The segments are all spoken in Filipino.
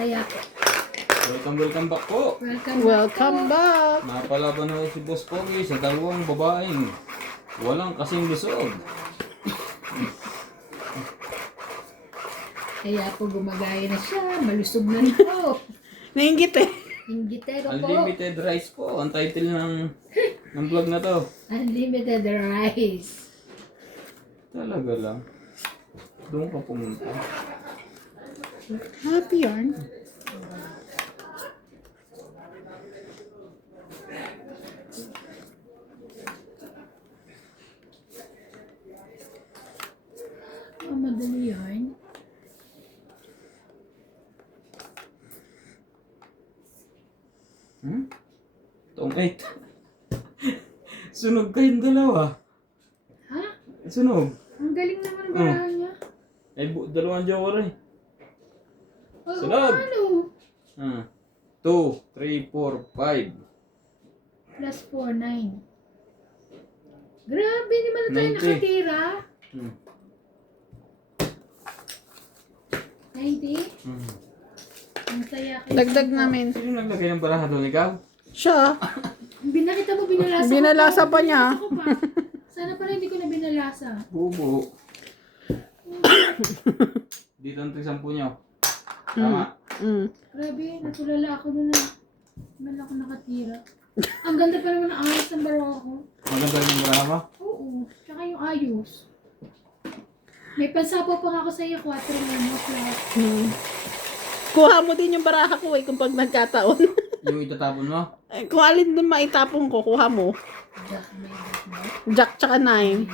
Kaya po. Welcome back po. Welcome back. Napalaban na si Boss Pogi sa dalawang babaeng walang kasing lusog. Kaya po gumagaya na siya. Malusog na po. Nainggit eh. Inggitero po. Unlimited rice po ang title ng vlog na to. Unlimited rice. Talaga lang. Doon ka pumunta. Happy yarn. Madali yarn. Tong 8. Sunog kayong dalawa. Ha? Sunog. Ang galing naman ang garahan niya. Ay, dalawang jowa rin. Oh, Sunod. ano? 2, 3, 4, 5. Plus 4, 9. Grabe, hindi man na tayo 90. nakatira. 90? Ang saya kayo. Dagdag namin. Sino naglagay ng baraha doon? Ikaw? Siya. Binakita mo, binalasa ko. Binalasa pa niya. Binalasa ko pa. Sana pala hindi ko na binalasa. Bubo. Dito ang 10 nyo. Tama. Grabe, natulala ako doon na. Man ako nakatira. Ang ganda pa naman ng ayos ng baro ako. Maganda rin yung baraha mo? Oo, tsaka yung ayos. May pansapaw pa nga ako sa iyo, 4 minutes lahat. Kuha mo din yung baraha ko eh kung pag nagkataon. Yung itatapon mo? Eh, kung alin din maitapong ko, kuha mo. Jack, may jack mo. Jack tsaka 9.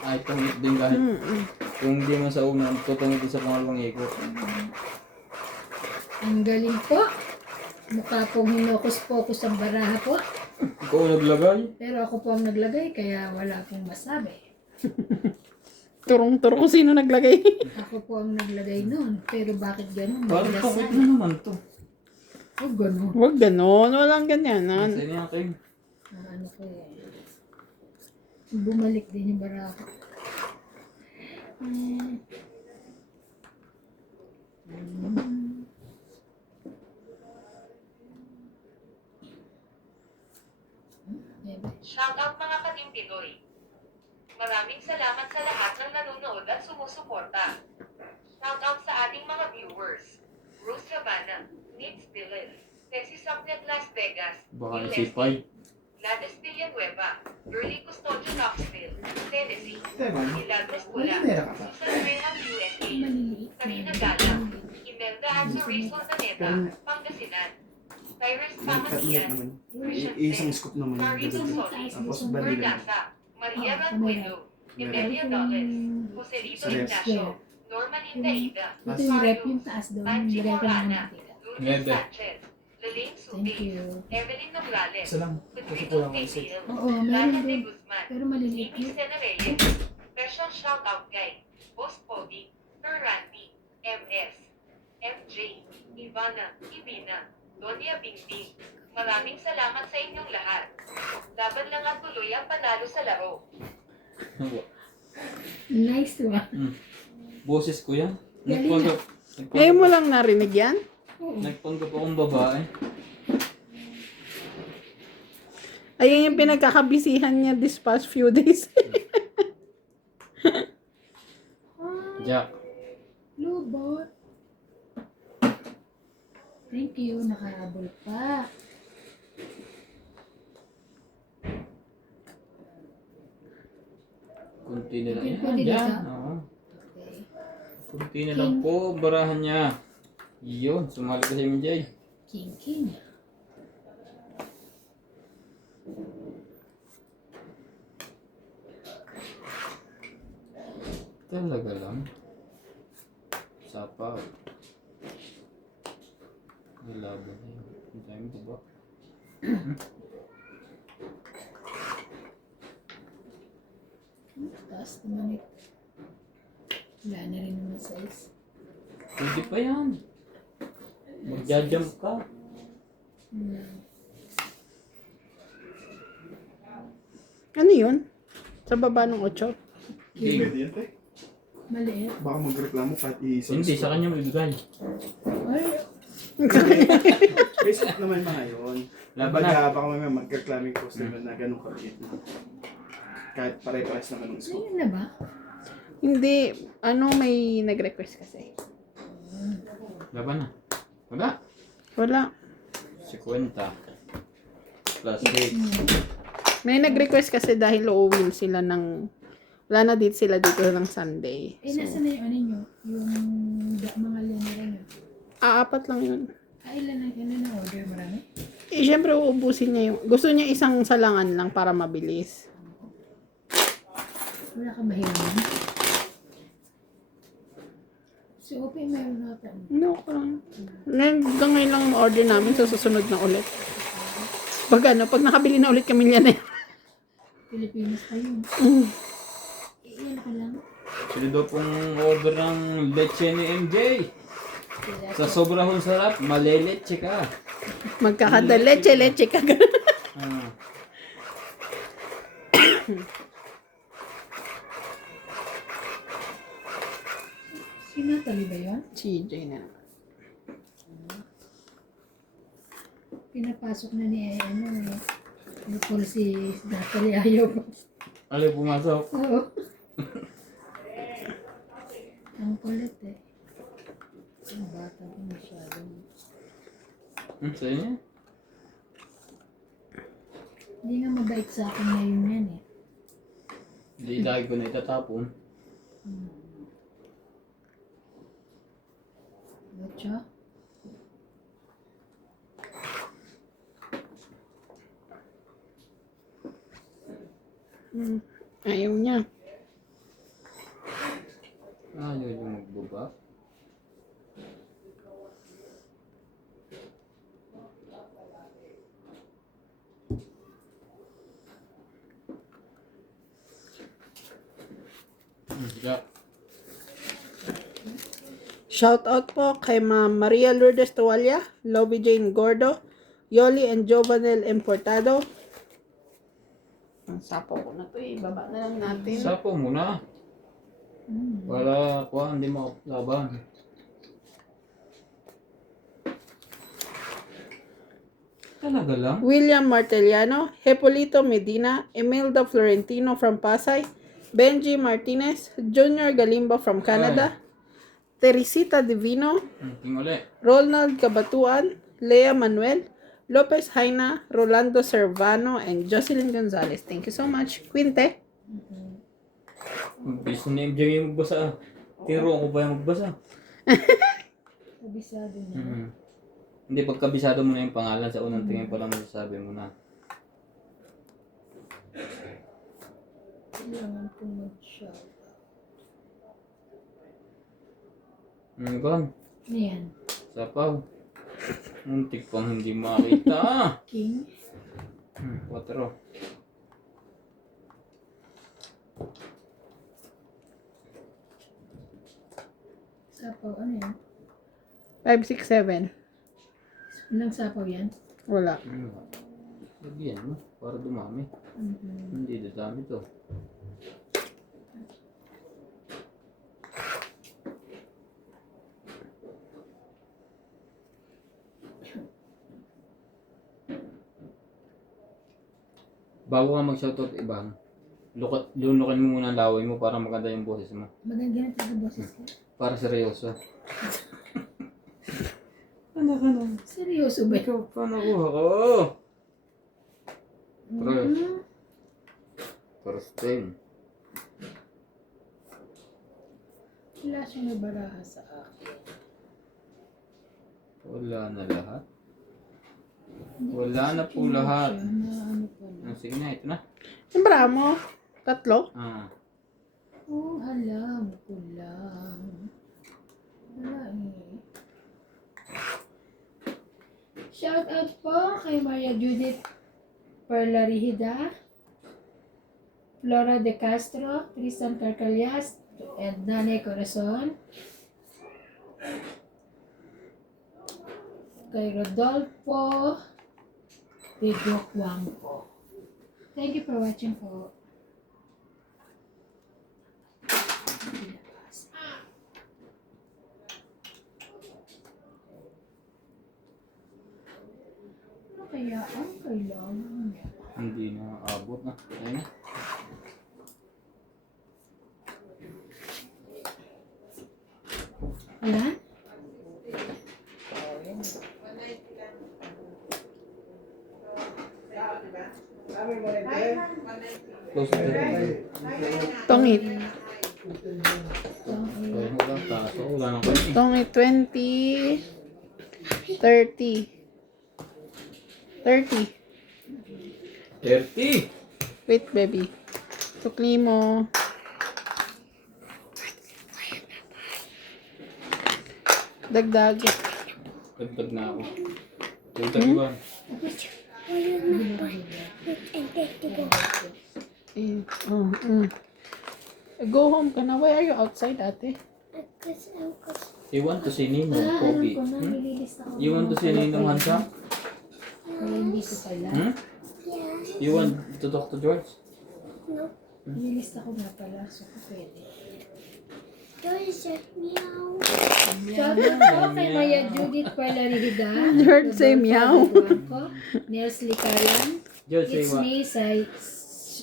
Ay, tungit din kahit. Kung hindi mo sa una, tutungit din sa pangalawang ikot. Ang galing po. Mukha pong hinokus-pokus ang baraha po. Ikaw ang naglagay? Pero ako po ang naglagay, kaya wala pong masabi. Turong-turo kung sino naglagay. Ako po ang naglagay noon. Pero bakit ganun? Parang Madalas tungit yan. na naman to. Oh, ganun. Huwag ganon. Walang ganyanan. Saan yan kayo? Ano ko eh. Bumalik din yung baraha ko. Shoutout mga Katim Pinoy. Maraming salamat sa lahat ng nanonood at sumusuporta. Shoutout sa ating mga viewers. Bruce Havana, Nitz Dillon, Tessie Sapnet Las Vegas, Baka Will nasipay. Gladys Villanueva, Burley Custodio Knoxville, Tennessee, Diba? Milagros Pula, Meron ka pa. Susan Graham USA, Maliliit. Karina Galang, Imelda Ansoris Ordaneta, Pangasinan, Tyrus Pangasinan, naman. Christian Isang Sen, scoop naman. Carito Ganun. Soli, Tapos balilan. Bernasa, Maria Ah, Ranguedo, Emelia Doles, Joselito Yes. Ignacio, Norma Lindaida, Ito yung rep yung taas doon. Angie Direct lang Morana, natin. Lourdes Ngede. Sanchez, Lelaine Thank Subi, you. Evelyn Nograles, Isa lang. Pedrito Kulang ang isa. Gabriel, Oo, Lana meron de din. Guzman, Pero maliliit Amy yun. Sena Reyes, special shoutout kay Boss Pogi, Sir Randy, MS, MJ, Ivana, Ibina, Donya Bingbing. Maraming salamat sa inyong lahat. Laban lang at tuloy ang panalo sa laro. Nice one. Boses ko yan. Galing Ngayon mo lang narinig yan? Nagpanggap akong babae. Ayun yung pinagkakabisihan niya this past few days. Jack. Lubot. Thank you. Nakahabol pa. Kunti na lang yan. Pwede Diyan. dito? Oo. Okay. Kunti na lang po ang barahan niya. Yun, sumali ka sa MJ. King King. Talaga lang. Sapa. Nilaban na yun. Ang dami ko ba? Taas naman ito. Wala na rin naman size. Pwede pa yan. Magja-jump ka. Ano yun? Sa baba ng 8? Game. Pwede yan, te. Maliit. Baka magreklamo kahit isang Hindi, scoop. sa kanya mo ibigay. Ay, Facebook naman mga yun. Laban na. Baka may magka-climbing post naman na ganun kaliit na. Kahit pare-pares naman ng scope. Ayun na ba? Hindi, may nag-request kasi. Laban na. Wala. Wala. 50. Plus 8. May nag-request kasi dahil uuwi sila wala na dito sila dito ng Sunday. Eh, nasa na yung ano nyo? Yung mga lanera nyo? Apat lang yun. Ilan na order? Marami? Eh, syempre uubusin niya yung, gusto niya isang salangan lang para mabilis. Wala ka mahiram? Si Ope meron natin. No, hanggang ngayon lang order namin, so susunod na ulit. Pag nakabili na ulit kami niyan eh. Pilipinas pa yun. Iyan ka lang. Sila daw pong order ng leche ni MJ. Sa sobrang sarap, maleleche ka. Magkakada leche ka. Ah. Si Natalie ba yun? CJ na. Pinapasok na ni Nicole si Natalie ayaw. Ano yung pumasok? Oo. Ang kulit eh. Ang bata ko masyado. Sa inyo? Hindi nga mabait sa akin ngayon yan eh. Hindi lagi ko na itatapon. Gotcha? Ayaw niya. Ayaw yung magbaba. Yeah. Shout out po kay Ma'am Maria Lourdes Tuwalya, Lobby Jane Gordo, Yoli and Jovanel Importado. Ang sapo ko na to eh. Baba na lang natin. Sapo muna. Para hindi makalaban. Talaga lang? William Martellano, Hepolito Medina, Imelda Florentino from Pasay, Benji Martinez, Junior Galimba from Canada, Teresita Divino, King uli. Ronald Cabatuan, Lea Manuel, Lopez Haina, Rolando Servano, and Jocelyn Gonzalez. Thank you so much. Quinte. Gusto ni MJ yung magbasa. Tiro ko ba yung magbasa? Kabisado niya. Hindi, pagkabisado mo na yung pangalan sa unang tingin pa lang masasabi mo na. Kailangan kong mag-shout. Ano ba? Ano yan? Sapaw. Muntik pang hindi makita. King? 4. Sapaw, ano yan? 5, 6, 7. Ilang sapaw yan? Wala. Lagyan mo, para dumami. Hindi dadami to. Bago ka mag-shoutout ibang, lunukin mo muna ang laway mo para maganda yung boses mo. Maganda na talaga boses ko. Para seryoso. Seryoso ba? Ikaw pa nakuha ko. First time. Wala siyang nabaraha sa akin. Wala na lahat. Wala na po lahat. Siya na ano pa na. Sige na, ito na. Siyempre mo. 3. Oh, alam ko lang. Wala eh. Shout out po kay Maria Judith Perlarihida, Flora De Castro, Tristan Carcalias, and Nanay Corazon. Kay Rodolfo Pedro Cuampo. Thank you for watching po. kaya ang kailangan niya? Hindi na abot na. Ayun na. Ayan? Close the door. Tongit. Wala taas. Wala nang kayo. Tongit 20. 30. 30. 30. Wait, baby. Tukli mo. Dagdag. Dagdag na ako. Dagdag iba. Eh, Go home ka na. Why are you outside, ate? You want to see Nino, Pogi? Alam ko na, nililista ko. You want to see Nino Hansa? Ay, hindi ko pala. Hmm? You want to talk to George? Nililista ko nga pala, so pwede. Meow. Shoutout po kay Maya Judith Palarida. George, say meow. Nels Licayan. George, say It's what? me,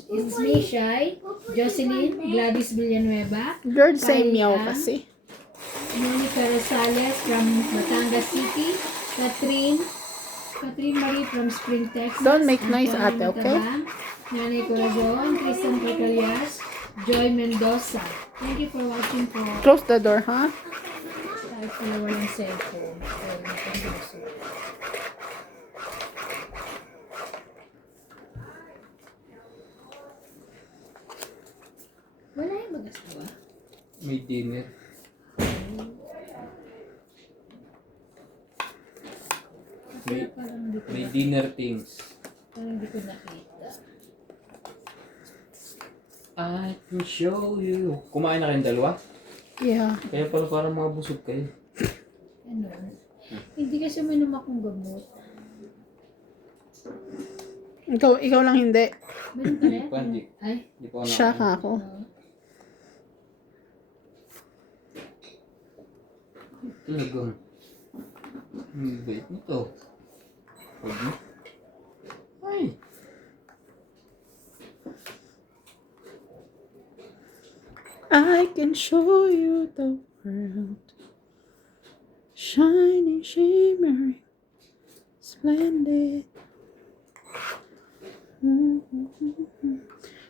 It's me, Shai. Jocelyn, Gladys Villanueva. George, say Kylie meow Ann, kasi. Monica Rosales from Batangas City. Catherine Marie from Spring, Texas. Don't make noise, Antonio ate, okay? Matabang, Nanay Corazon, Kristen Precalias, Joy Mendoza. Thank you for watching po. Close the door, ha? Kahit pala walang cellphone. Pero napandaso. Wala yung magastawa. May dinner. May dinner things. Parang hindi ko nakita. I can show you. Kumain na kayong dalawa? Yeah. Kaya pala parang mga busog kayo. Ano? Hindi kasi uminom akong gamot. Ikaw lang hindi. Meron pa rin? Hindi pa, hindi. Ay? Hindi pa ako Siya nakain. ka ako. Talagang. Ang bait nito. Huwag mo. Ay. I can show you the world. Shining, shimmering, splendid.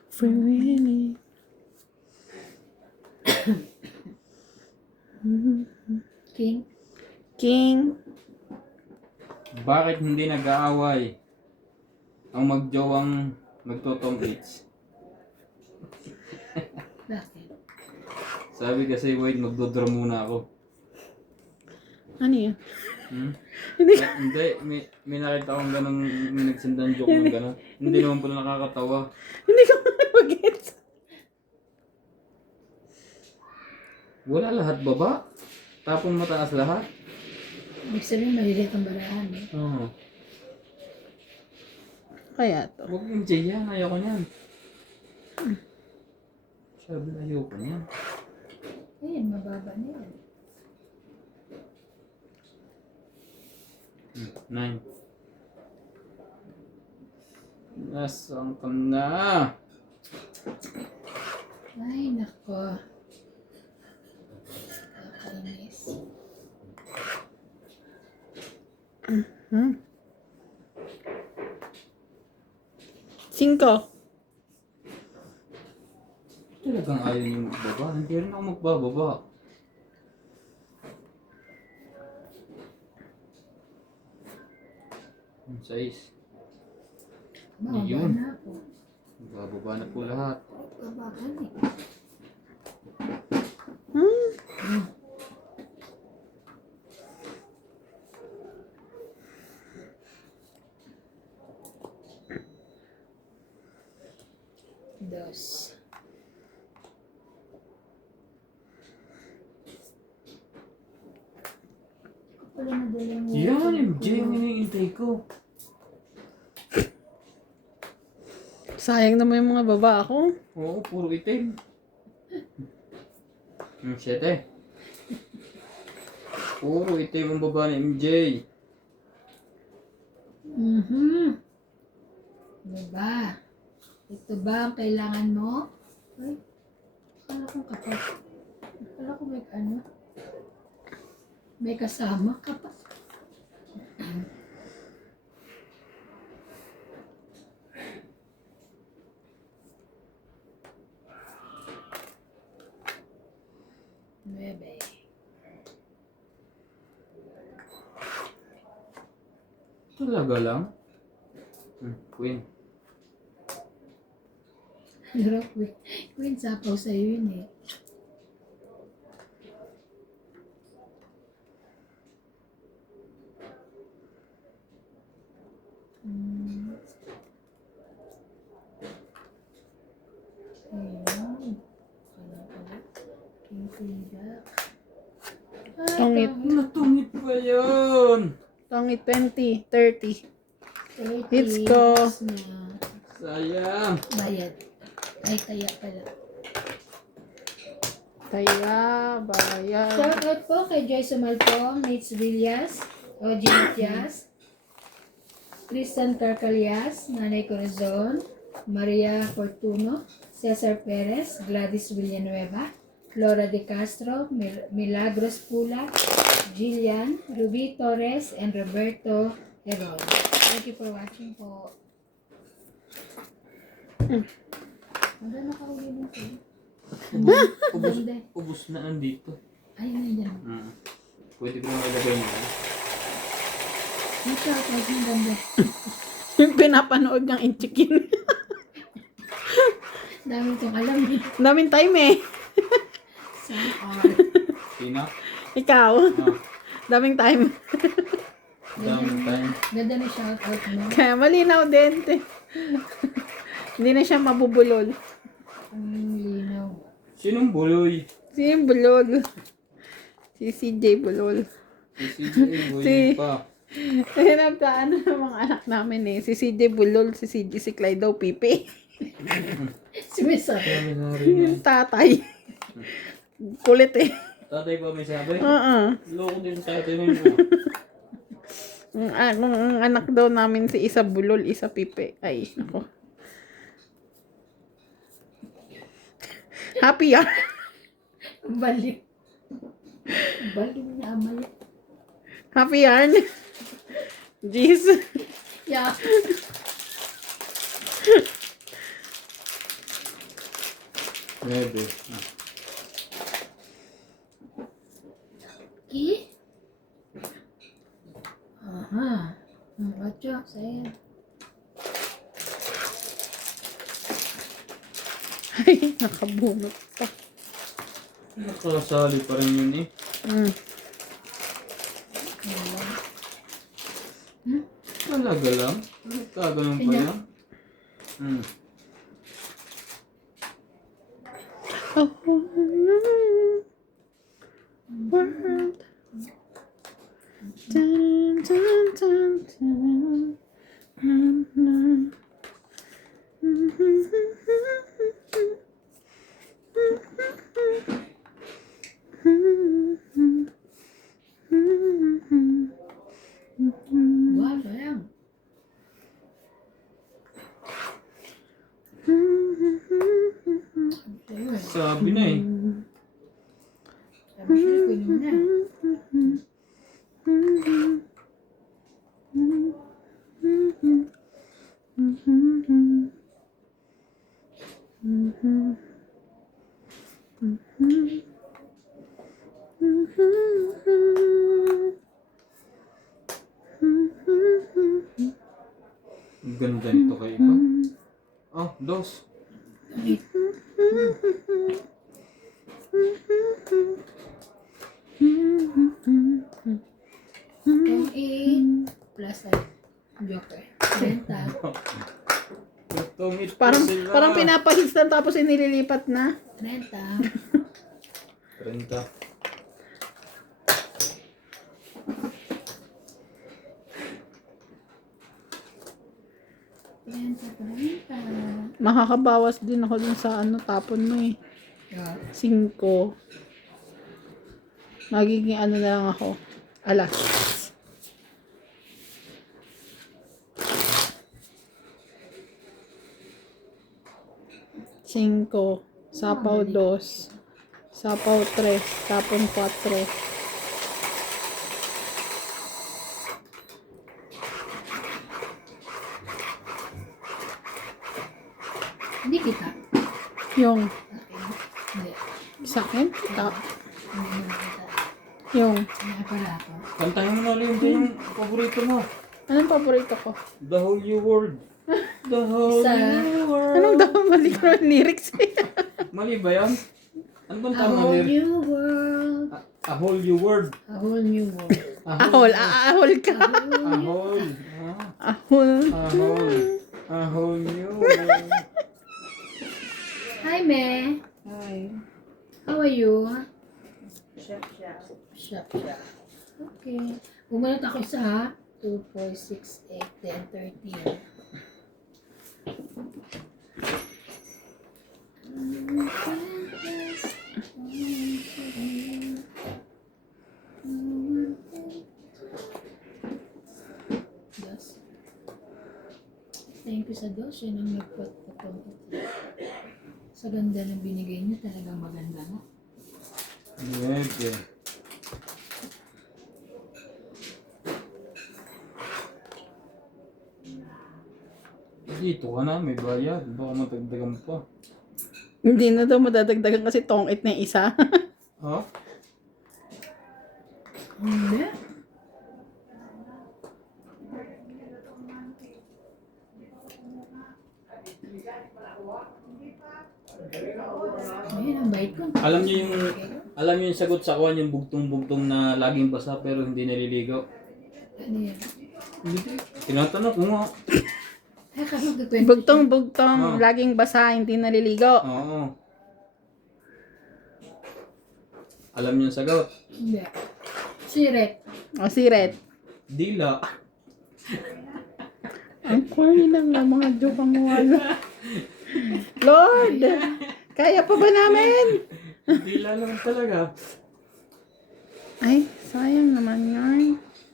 Free Willy. King? King. Bakit hindi nag-aaway ang magjowang nagtotong H? Bakit? Sabi kasi, wait, magdodro muna ako. Ano yan? Hmm? Hindi. Hindi, may nakita akong ganun, may nagsendang joke ng ganun. Hindi naman pala nakakatawa. Hindi ko mag-get. Wala lahat baba. Tapon mataas lahat. Ibig sabihin, malilit ang barahan eh. Oo. Kaya to. Huwag yung Jay yan, ayoko niyan. Sabi na ayoko niyan. Ayun, mababa na yan. 9. Nasaan ka na? Ay, nako. Nakakainis. Hmm. 5. Talagang ayaw niyo magbaba. Hindi rin ako magbababa. Ang 6. Mababa Yun. na ako. Magbababa na po lahat. Babahan eh. Dos. Wala na dala yung Yan, MJ yung hinihintay ko. Sayang naman yung mga baba ako. Oo, puro itim. 7. Puro itim ang baba ni MJ. Mhm. Diba? Ito ba ang kailangan mo? Ay, akala ko kapag. Akala ko may ano? May kasama ka pa. Nuebe. Talaga lang? Queen. Pero Queen, sapaw sa'yo yun eh. Hmm. Ayun. Kala pala. King Jack. Tongit. Natungit pa yun! Tongit 20, 30. 30 Let's go. na. Sayang! Bayad. Ay, kaya pala. Kaya, bayan. Shoutout po kay Joy Sumalpong, Nate Villas, OG Matias, Tristan Carcalias, Nanay Corazon, Maria Fortuno, Cesar Perez, Gladys Villanueva, Flora De Castro, Milagros Pula, Jillian, Ruby Torres, and Roberto Heron. Thank you for watching po. Hanggang nakahuli din po. Ubus na andito. Ay, nandiyan. Pwede ko na ilagay niya. Ito, kahit yung ganda. Yung pinapanood ng Inchikin. Dami kong alam eh. Daming time eh. Sana all. Sino? Ikaw. Daming time. Daming time. Ganda na shoutout mo. Kaya malinaw din. Hindi na siya mabubulol. Ang linaw. Sinong buloy? Si Bulol. Si CJ Bulol. Si CJ buloy pa. Hinabtaan ng mga anak namin eh. Si CJ Bulol, si CJ si Clyde daw Pipi. Si Mesa. Sabi na rin Yung tatay. Kulit eh. Tatay pa may sabi? Oo. Loko din tatay mo. Ang anak daw namin si isa Bulol, isa Pipi. Ay, nako. Happy ah. Balik. Balik na amay. Happy yarn. Jeez. Yeah. Maybe. Ki? Aha. Ang otso, sa'yo. Ay, nakabunot pa. Nakasali pa rin yun eh. Talaga lang? Nagkaganon pa yan? World. Dun, dun, dun, dun. Dun, dun. Wow, sayang. Sa'yo eh. Sabi na eh. Sabi siya, kunin mo na. Ang ganda nito kay iba. Oh, dos. Kung plus ay joker. Benta. Tungit Parang pinapahistan tapos inililipat na. Benta. 30. Benta. Makakabawas din ako dun sa tapon mo eh. Yeah. 5. Magiging na lang ako. Alas. 5, sapaw 2, sapaw 3, tapon 4. Hindi kita. Yung Hindi. sa akin, ta, Hindi mo nakita. yung, Kaya pala ako. Kantahin mo na ulit yung paborito mo. anong paborito ko? The Holy Word. The Holy Isa. Word. Anong daw mali ko yung lyrics? Mali ba yan? Ano bang A tama whole lyrics? new world. A whole new word. A whole new world. Ahol, aahol ka. A whole. Ahol. A whole. A whole new world. Hi, Me. Ay, How are you? chef siya. Shop, shop. Okay. Bumunot ako isa ha. 2, 4, 6, 8, 10, 13. Dos. Thank you sa Dos. Yan ang nagpatpatong ito. Sa ganda ng binigay niya, talagang maganda na. Medyo. Dito ka na, may bayad. Baka matagdagan pa. Hindi na daw madadagdagan kasi tongit na yung isa. Ha? Hindi. Ayun, ang bait ko. Alam niyo yung sagot sa kuwan, yung bugtong-bugtong na laging basa pero hindi naliligaw. Ano yan? Hindi. Tinatanong ko nga. Ay, kasi magkikwento. Bugtong-bugtong, Oh. laging basa, hindi naliligo. Oo. Alam niyo yung sagot? Hindi. Siret. O, siret. Dila. Ang corny lang ng mga joke ang wala. Lord! Kaya pa ba namin? Dila lang talaga. Ay, sayang naman yan.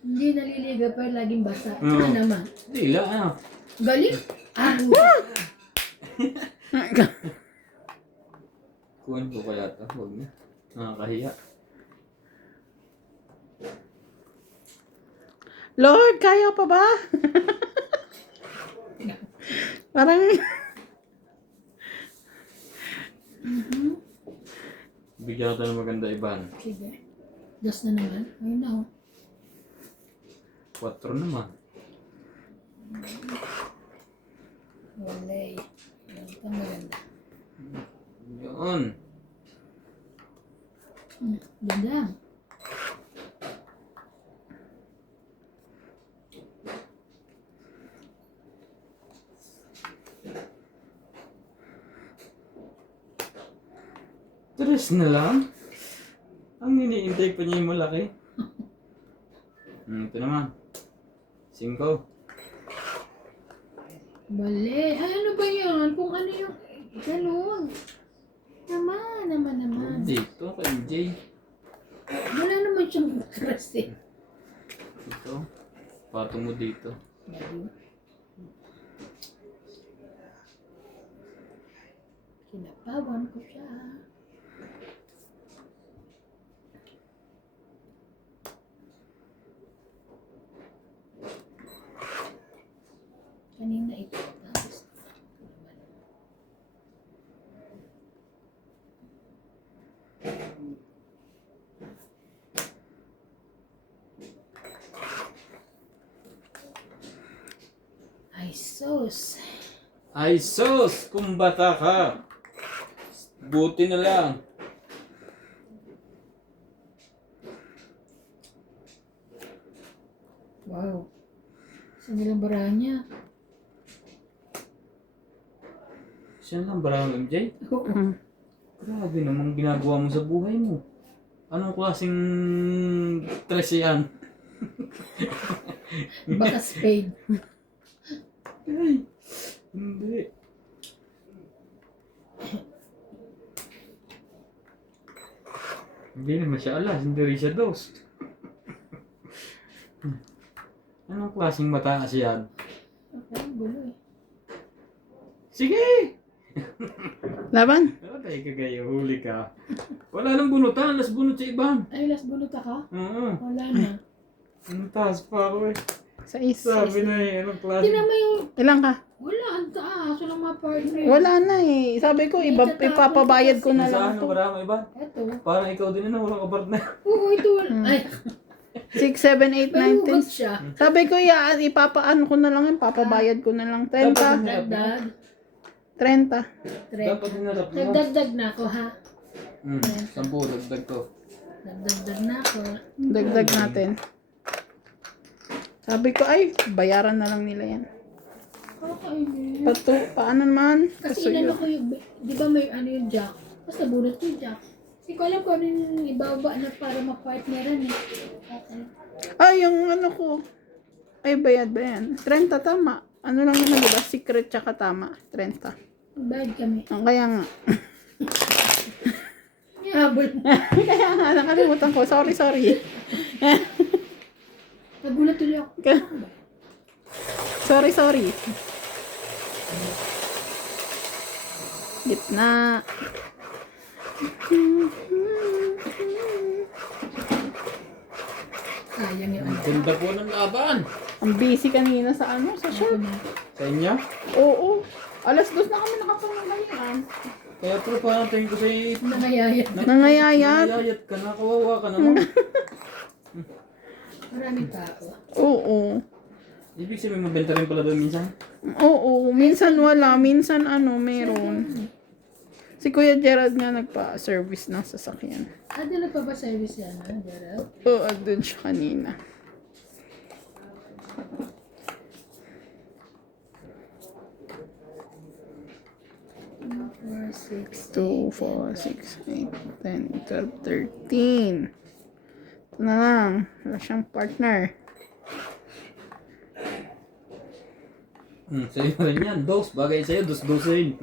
Hindi naliligaw pero laging basa. Oo. Ano naman? Dila, ano? Galing. Ah, Kuwan ko kaya ito. Huwag na. Nakakahiya. Lord, kaya pa ba? Parang, Bigyan natin ng maganda iban. sige. Dos na naman. Ayun na oh. 4 naman. Walay. Ito ang maganda. Yun. Ganda. Tres na lang? Ang iniintay pa niya yung malaki. Ito naman. 5. Bale. Ay, ano ba yan? Kung ano yung... Ganun. Naman. Dito, kay MJ. Wala naman siyang kasi. Ito. Patong mo dito. Kinapawan ko siya. Kanina ito. Tapos, ay, sus. Ay sus! Kung bata ka! Buti na lang. Wow. Saan nilang barahan niya? Siya lang barang MJ? Grabe namang ginagawa mo sa buhay mo. Anong klaseng stress yan? Baka spade. Ay, hindi. Hindi naman siya alas, hindi rin siya dos. Anong klaseng mataas yan? Okay, gulo eh. Sige! Laban. Wala tayo kagayo, huli ka. Wala nang bunutan, las bunot sa iban. Ay, last bunot ka? Oo. Wala na. Ang taas pa ako eh. Sa is. Sabi na eh, anong klase? Tingnan mo yung... Ilang ka? Wala, ang taas. Walang mga partner. Wala na eh. Sabi ko, ipapabayad ko na lang Saan to. ang marami iba? Ito. Parang ikaw din na walang kapartner. Oo, ito. Ay, 6, 7, 8, may 9, hugot 10. siya. Sabi ko, ipapaano ko na lang yun. Papabayad ko na lang. 30. Dagdag. 30. Dapat hinarap mo. Nagdagdag na ako, ha? 10, dagdag ko. Nagdagdag na ako. Dagdag natin. Sabi ko, ay, bayaran na lang nila yan. Kakainin. Paano naman? Kasi inano ko yung, di ba may ano yung jack? Basta bunot ko yung jack. Kasi ko alam ko ano yung ibaba na para ma-partneran eh. Okay. Ay, yung ano ko. Ay, bayad ba yan? 30 tama. Ano lang naman, diba? Secret tsaka tama. 30. Bayad kami. Ang kaya nga. Habol mo. Kaya nga, nakalimutan ko. Sorry. Nagulat tuloy ako. Sorry. Gitna. Sayang yung Ang ano. ganda po ng laban. Ang busy kanina sa ano, sa shop. Sa inyo? Oo. Alas 2 na kami nakapangalayan. Kaya pero parang tingin ko sa'yo, Nangayayat. Nangayayat. nangayayat ka na, kawawa ka naman. Maraming tao. Oo. Ibig sabihin mabenta rin pala doon minsan? Oo. Minsan wala. Minsan ano, meron. Si Kuya Gerald nga nagpa-service ng sasakyan. Ah, dala pa ba service yan, ha, Gerald? Oo, dun siya kanina. Four, six, 2, 4, 6, 8, 10, 12, 13. Ito na lang. Wala siyang partner. Sa'yo rin yan. Dos. Bagay sa'yo, dos-dosin.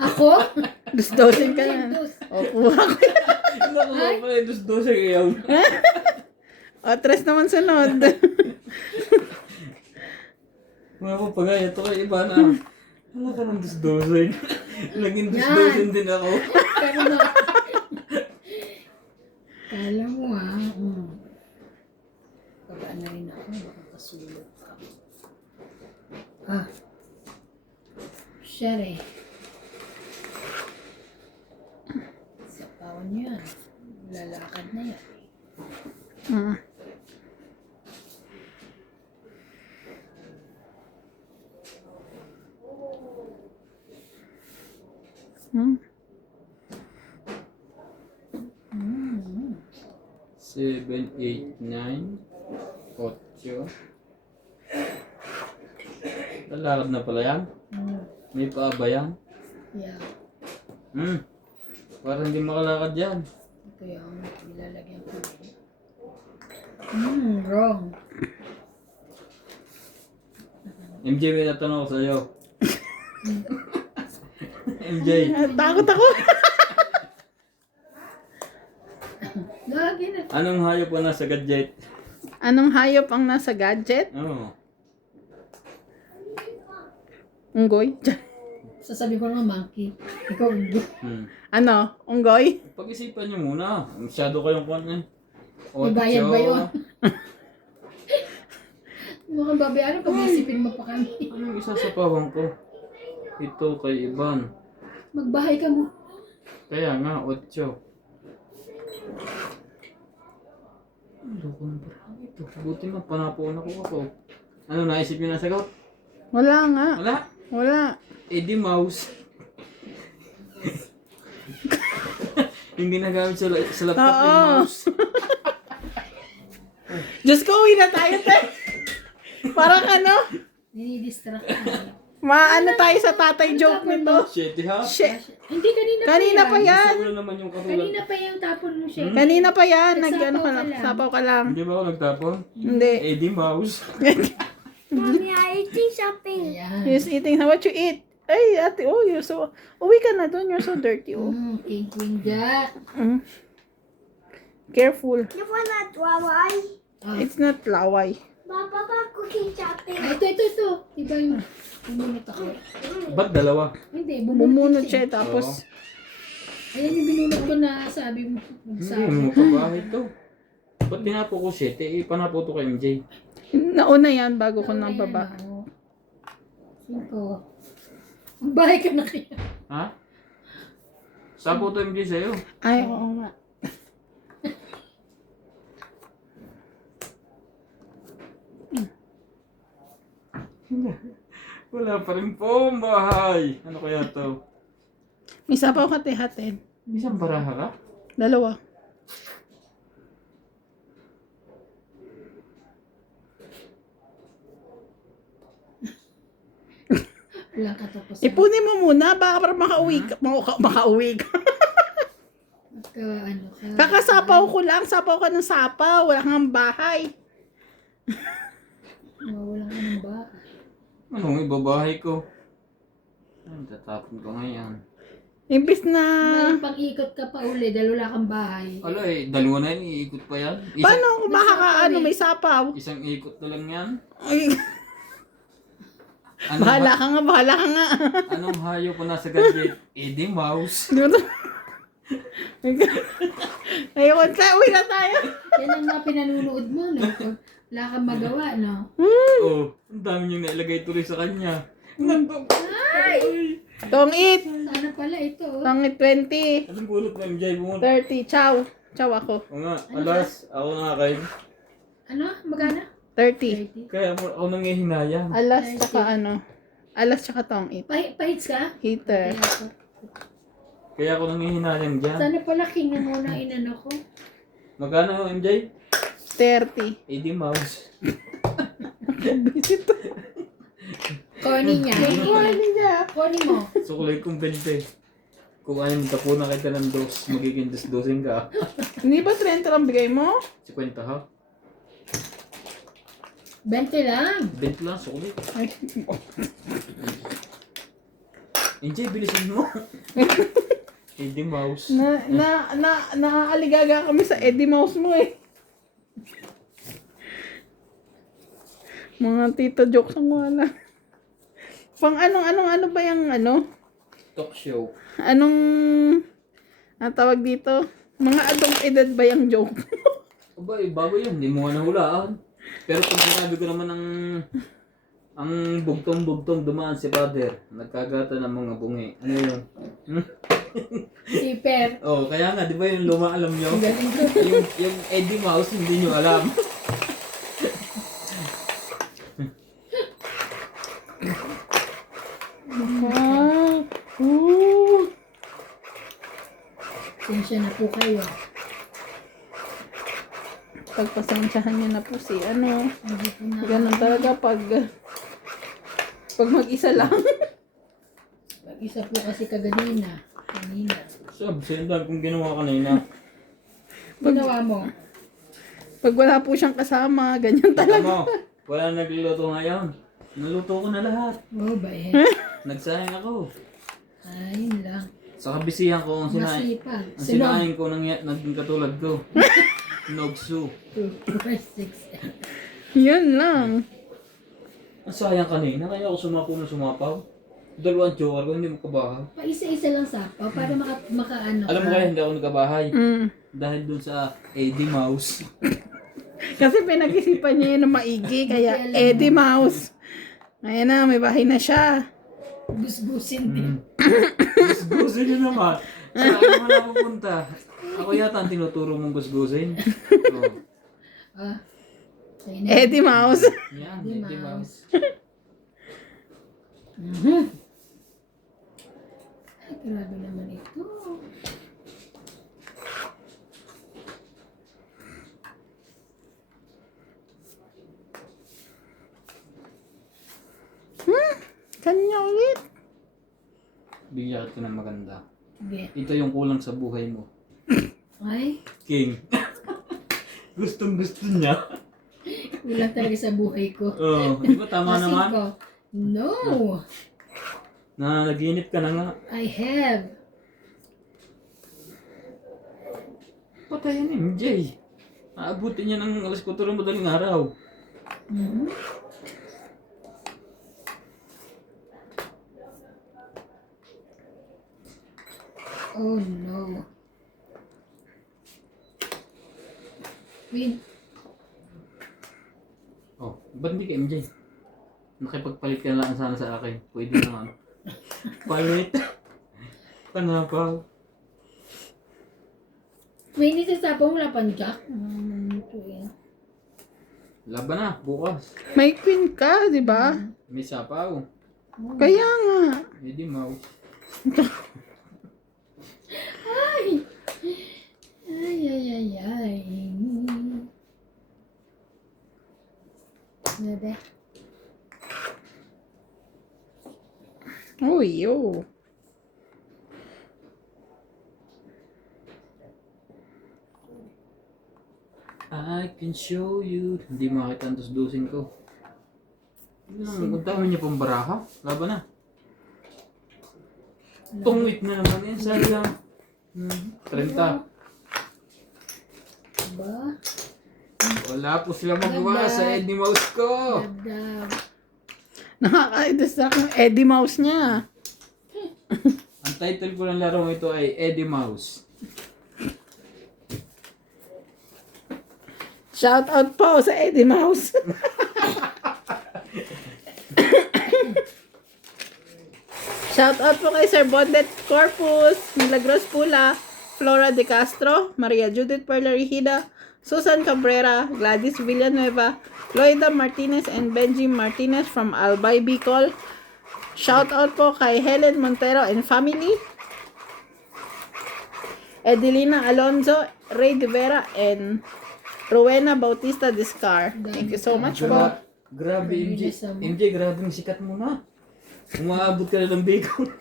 Ako? Dus-dosin ka na. Dos. O, kuha ko. Naku, pala yung dos-dosin kayaw. O, 3 naman sunod. Mga ko pagaya to kay iba na. Wala ka ng dos-dosin. Naging dos-dosin din ako. Pero na. Kala mo ha. Pagkaan na rin ako. Baka kasulot ka. Ah. Shere. Sapawan niyo yan. Lalakad na yan. Hmm. Hmm. 7, 8, 9, 8. Lalakad na pala yan? May paa ba yan? Yeah. Parang hindi makalakad yan. Ito yung ilalagyan ko. Wrong. MJ, may natanong ko sa'yo. MJ, Takot ako. Lagi na. anong hayop ka nasa gadget? Anong hayop ang nasa gadget? Oo. Unggoy? Sasabi ko nga monkey. Ikaw undo. Ano? Unggoy? Pag-isipan niyo muna. Masyado kayong kwan eh. May bayad ba yun? Mukhang babayaran pag isipin mo pa kami. Anong isa sa pawang ko? Ito kay Ivan. Magbahay ka mo. Kaya nga, 8. Ano ko ng parang ito? Buti na, panapuan ako. Ano, naisip niyo na sagot? Wala nga. Wala. Wala. Eddie Mouse. Yung ginagamit sa laptop Oo. yung mouse. Diyos ko, uwi na tayo, te. Parang ano? Ninidistract ka. Maano tayo sa tatay joke nito? Shit, ha? Shit. Hindi, kanina pa Kanina yan. pa yan. Gusto ko na naman yung katulad. Kanina pa yung tapon mo siya. Kanina pa yan. Nagsapaw Nag-ano ka ka lang. lang. Sapaw ka lang. Hindi ba ako nagtapon? Hindi. Eddie Mouse. Mommy, I eating something. Ayan. You're eating. What you eat? Ay, ate, oh, you're so... Uwi ka na doon. You're so dirty, oh. King Queen Jack. Mm. Careful. You want that Hawaii? It's not laway. Papa, Something shopping. Ay, ito. Diba yung bumunot ako? Ba't dalawa? Hindi, Bumunot siya. siya tapos Ayan yung binunot ko na sabi mo. Hindi Sabi. mo kabahay to. Ba't tinapo ko 7? Panapo to kay MJ. nauna yan bago ko nang baba. 5. Ang bahay ka na kaya. Ha? Sapo to MJ sa'yo. Ay, oo nga. Wala pa rin po ang bahay. Ano kaya to? May sapaw hati-hatin. Isang baraha ka? Dalawa. Walang katapusan. Ipunin mo muna, baka para makauwi ka. Makauwi ka. Ano ka? Kakasapaw ko lang, sapaw ka ng sapaw. Wala kang bahay. Walang anong bahay. Anong ibabahay ko? Ay, tatapon ko ngayon. Imbis na... May pang-ikot ka pa uli dahil wala kang bahay. Ala dalawa na yun, iikot pa yan. Paano kung makakaano, may sapaw? Isang ikot na lang yan. Ay, Anong, bahala ka nga, bahala ka nga. anong hayop ko nasa gadget? Eddie Mouse. Di ba to? Ayun, uwi na tayo. Yan ang mga pinanunood mo, no? Pag wala kang magawa, no? Oh, ang dami niyong nailagay tuloy sa kanya. Nandun. Ay! Tongit. Sana pala ito, oh. Tongit 20. Anong pulot mo, MJ? Bumunta. 30. Ciao. Ciao ako. O nga, alas, ako nakakain. Ano? Magana? 30. 30. Kaya ako nangihinayang. Alas tsaka ano. Alas tsaka tongit. Pahits ka? Heater. Kaya ako nangihinayang dyan. Sana pala king ang muna inano ko. Magkano, MJ? 30. Eddie Mouse. Corny niya. Corny niya. Corny mo. Sukulay kong 20. Kung ayaw magkapuna kita ng dos, magiging dos-dosing ka. Hindi ba 30 lang bigay mo? 50 ha? 20 lang. 20 lang, sukulay. Ay, MJ, bilisan mo. Eddie Mouse. naaaligaga kami sa Eddie Mouse mo eh. Mga tito jokes ang wala. Pang ano ba yung ano? Talk show. Anong tawag dito? Mga adult edad ba yung joke? Aba, bago yan. Hindi mo nga nahulaan. Pero kung sinabi ko naman ang bugtong-bugtong dumaan si father, nagkagata ng mga bungi. Ano yun? Zipper. Oh, kaya nga, di ba yung luma alam nyo? Ang galing ko. yung Eddie Mouse, hindi nyo alam. Ah, ooh. Sensya na po kayo. Pagpasensyahan niyo na po si ano. Hindi po na. Ganun talaga pag mag-isa lang. Pag-isa po kasi kaganina. Kanina. Sab, sindan kung ginawa kanina. Ginawa mo. Pag wala po siyang kasama, ganyan Alam talaga. mo, wala nagluluto ngayon. Naluto ko na lahat. Oh, ba eh. Nagsayang ako. Ayun lang. Sa kabisihan ko, ang sinain. Masipag. Ang sinain ko naging katulad ko. Nogsu. 2, 4, 6. Yun lang. Ang sayang kanina, kaya ako sumapaw. Dalawang joker ko, hindi mo kabahay. Pa isa-isa lang sapaw para makaano. Alam mo kaya hindi ako nagkabahay. Mm. Dahil dun sa Eddie Mouse. Kasi pinag-isipan niya yun na maigi, kaya Eddie Mouse. Ayan na, may bahay na siya. Gusgusin din. Gusgusin nyo naman. Saan mo na pupunta? Ako yata ang tinuturo mong gusgusin. Oh. Ah. Ayun na. Eddie Mouse. Yan, Eddie Eddie Mouse. Mouse. Ay, grabe naman ito. Kanya ulit. Bigyan ka ng maganda. Sige. Ito yung kulang sa buhay mo. Ay, King. Gustong gusto niya. kulang talaga sa buhay ko. Oh, di ba tama Kasi naman? ko, no, Na naginip ka na nga. I have. Patayan ni MJ. Aabutin niya ng alas 4 ng madaling araw. Mhm. Oh no. Win. Oh, ba't hindi ka MJ? Nakipagpalit ka na lang sana sa akin. Pwede na ano. Palit. Panapaw. Win, ito tapong wala pang jack. Ito yan. Laban na, bukas. May queen ka, di ba? May sapaw. Kaya nga. Eddie Mouse. Ay! Ay, ay, ay, ay. Nade. Uy, oh. I can show you. Hindi makita ang tusdusin ko. Ang dami niya pang baraha. Laban na. Tungwit na naman yan. Sayang. 30. Ba? Wala po sila magawa sa Eddie Mouse ko. Dagdag. Nakaka-distract yung Eddie Mouse niya. Ang title ko ng laro ito ay Eddie Mouse. Shout out po sa Eddie Mouse. Shout out po kay Sir Bondet Corpus, Milagros Pula, Flora De Castro, Maria Judith Perlarihida, Susan Cabrera, Gladys Villanueva, Loida Martinez and Benji Martinez from Albay, Bicol. Shout out po kay Helen Montero and family, Edelina Alonzo, Ray De Vera, and Rowena Bautista Discar. Thank you so much po. Grabe MJ. MJ, grabe ang sikat mo na. Umaabot ka na ng Bicol.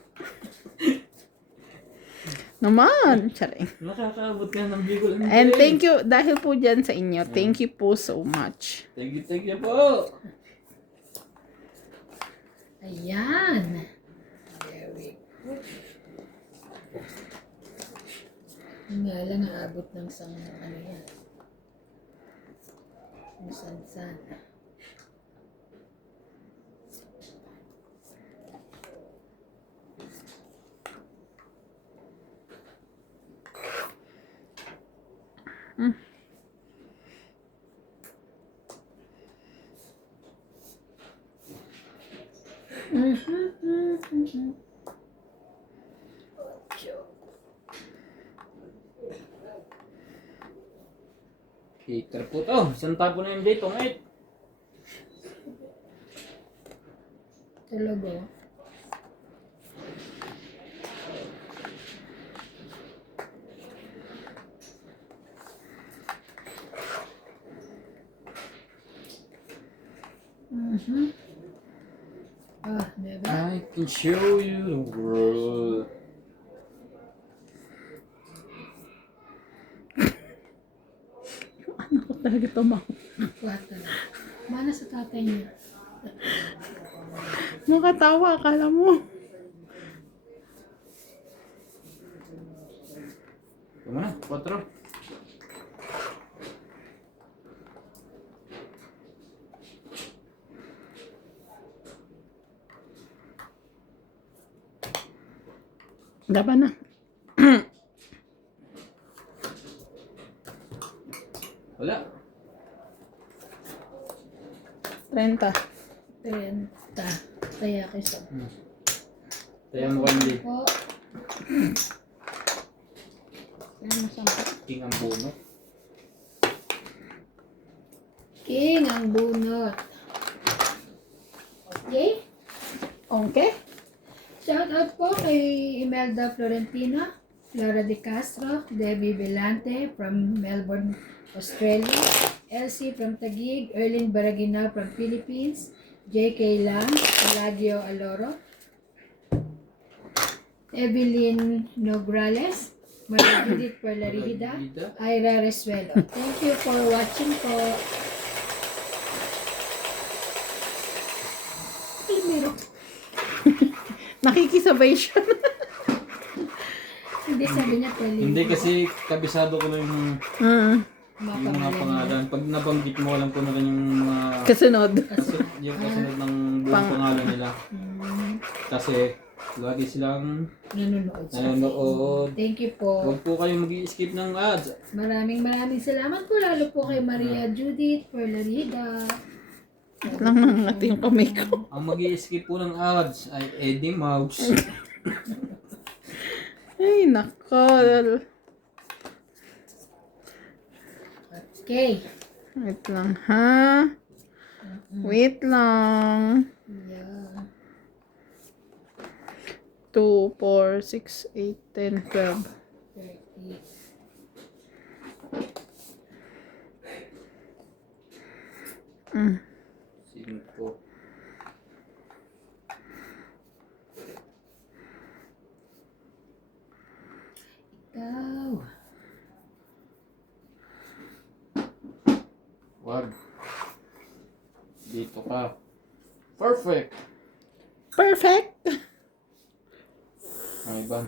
Naman, charing. Nakakaabot ka na ng Bicol. MJ. And thank you, dahil po dyan sa inyo, thank you po so much. Thank you po. Ayan. Very good. Nga lang, aabot ng isang ano yan. Masansan. Hater po to. Isang tapo na MJ, tungit. Talaga. Never. I can show you the world. Ano ko talaga tumaw? Wata. Mana sa tatay niya. Nakatawa, akala mo. Tama na, 4. Laban na. Wala. 30. 30. Kaya kayo sa Kaya mo ka MJ. po. Kaya masama. King ang bono. King ang bunot. Okay? Okay? Shout out po kay Imelda Florentino, Flora De Castro, Debbie Belante from Melbourne, Australia, Elsie from Taguig, Erlyn Baragina from Philippines, J.K. Lang, Eladio Aloro, Evelyn Nograles, Maria Judith Perlarihida, Ira Resuelo. Thank you for watching po. Ay, meron. Nakikisabay siya. Hindi sabi niya tali. Hindi kasi kabisado ko na yung mga pangalan. Pag nabanggit mo, alam ko na rin yung mga Kasunod. yung kasunod ng buong pangalan nila. Kasi Lagi silang Nanonood sa atin. nanonood. Thank you po. Huwag po kayong mag-i-skip ng ads. Maraming salamat po lalo po kay Maria Judith Perlarida. Lang nangangati yung kamay ko. Ang mag-i-skip po ng ads ay Eddie Mouse. Ay, nako. Okay. Wait lang, ha? Wait lang. Yeah. 2, 4, 6, 8, 10, 12. 30. Mm. 5. Ikaw. Wag. Dito ka. Perfect. Perfect. Ang iba.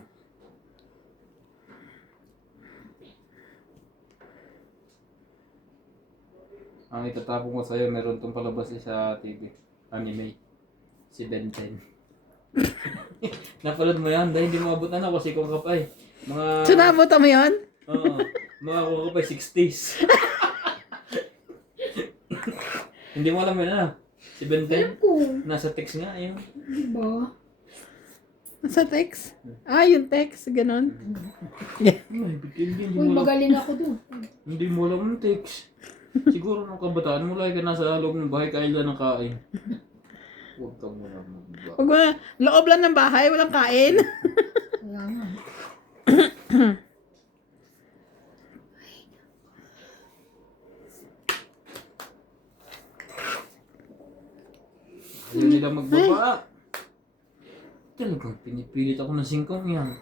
Ang itatapong ko sa'yo, meron tong palabas sa TV. Anime. Si Ben 10. Napanood mo yan? Dahil hindi maabot na kasi kung kapay. Mga... Sunabot mo yun? Oo. Mga kung kapay 60s. Hindi mo alam yun Si Ben 10. Alam ko. Nasa text nga yun. Diba? Sa text? Ah, yung text. Ganon. Ay, hindi Uy, mo alam. magaling ako doon. Hindi mo alam yung text. Siguro nung kabataan mo, lagi ka nasa loob ng bahay, kain lang ng kain. Huwag ka muna magba. Huwag mo na. Loob lang ng bahay. Walang kain. Kaya nga. Ayaw nila magbaba. Talagang pinipilit ako ng singkong yan.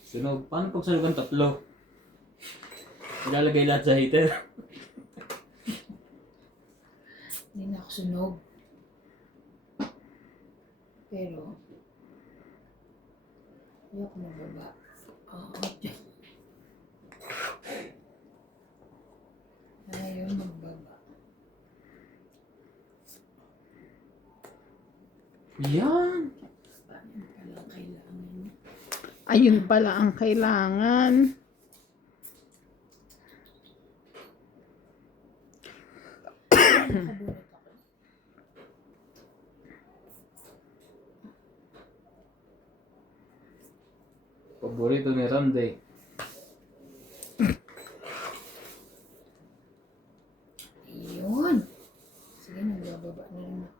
Sunog. Paano pag sunogan 3? Ilalagay lahat sa heater. Hindi na ako sunog. Pero, ayoko mababa. Oo. Ayaw magbaba. Yan. Paano palang kailangan? Ayun pala ang kailangan. Nakabunot ako. Paborito ni Randy. Ayun. Sige, nagbababa na rin ako.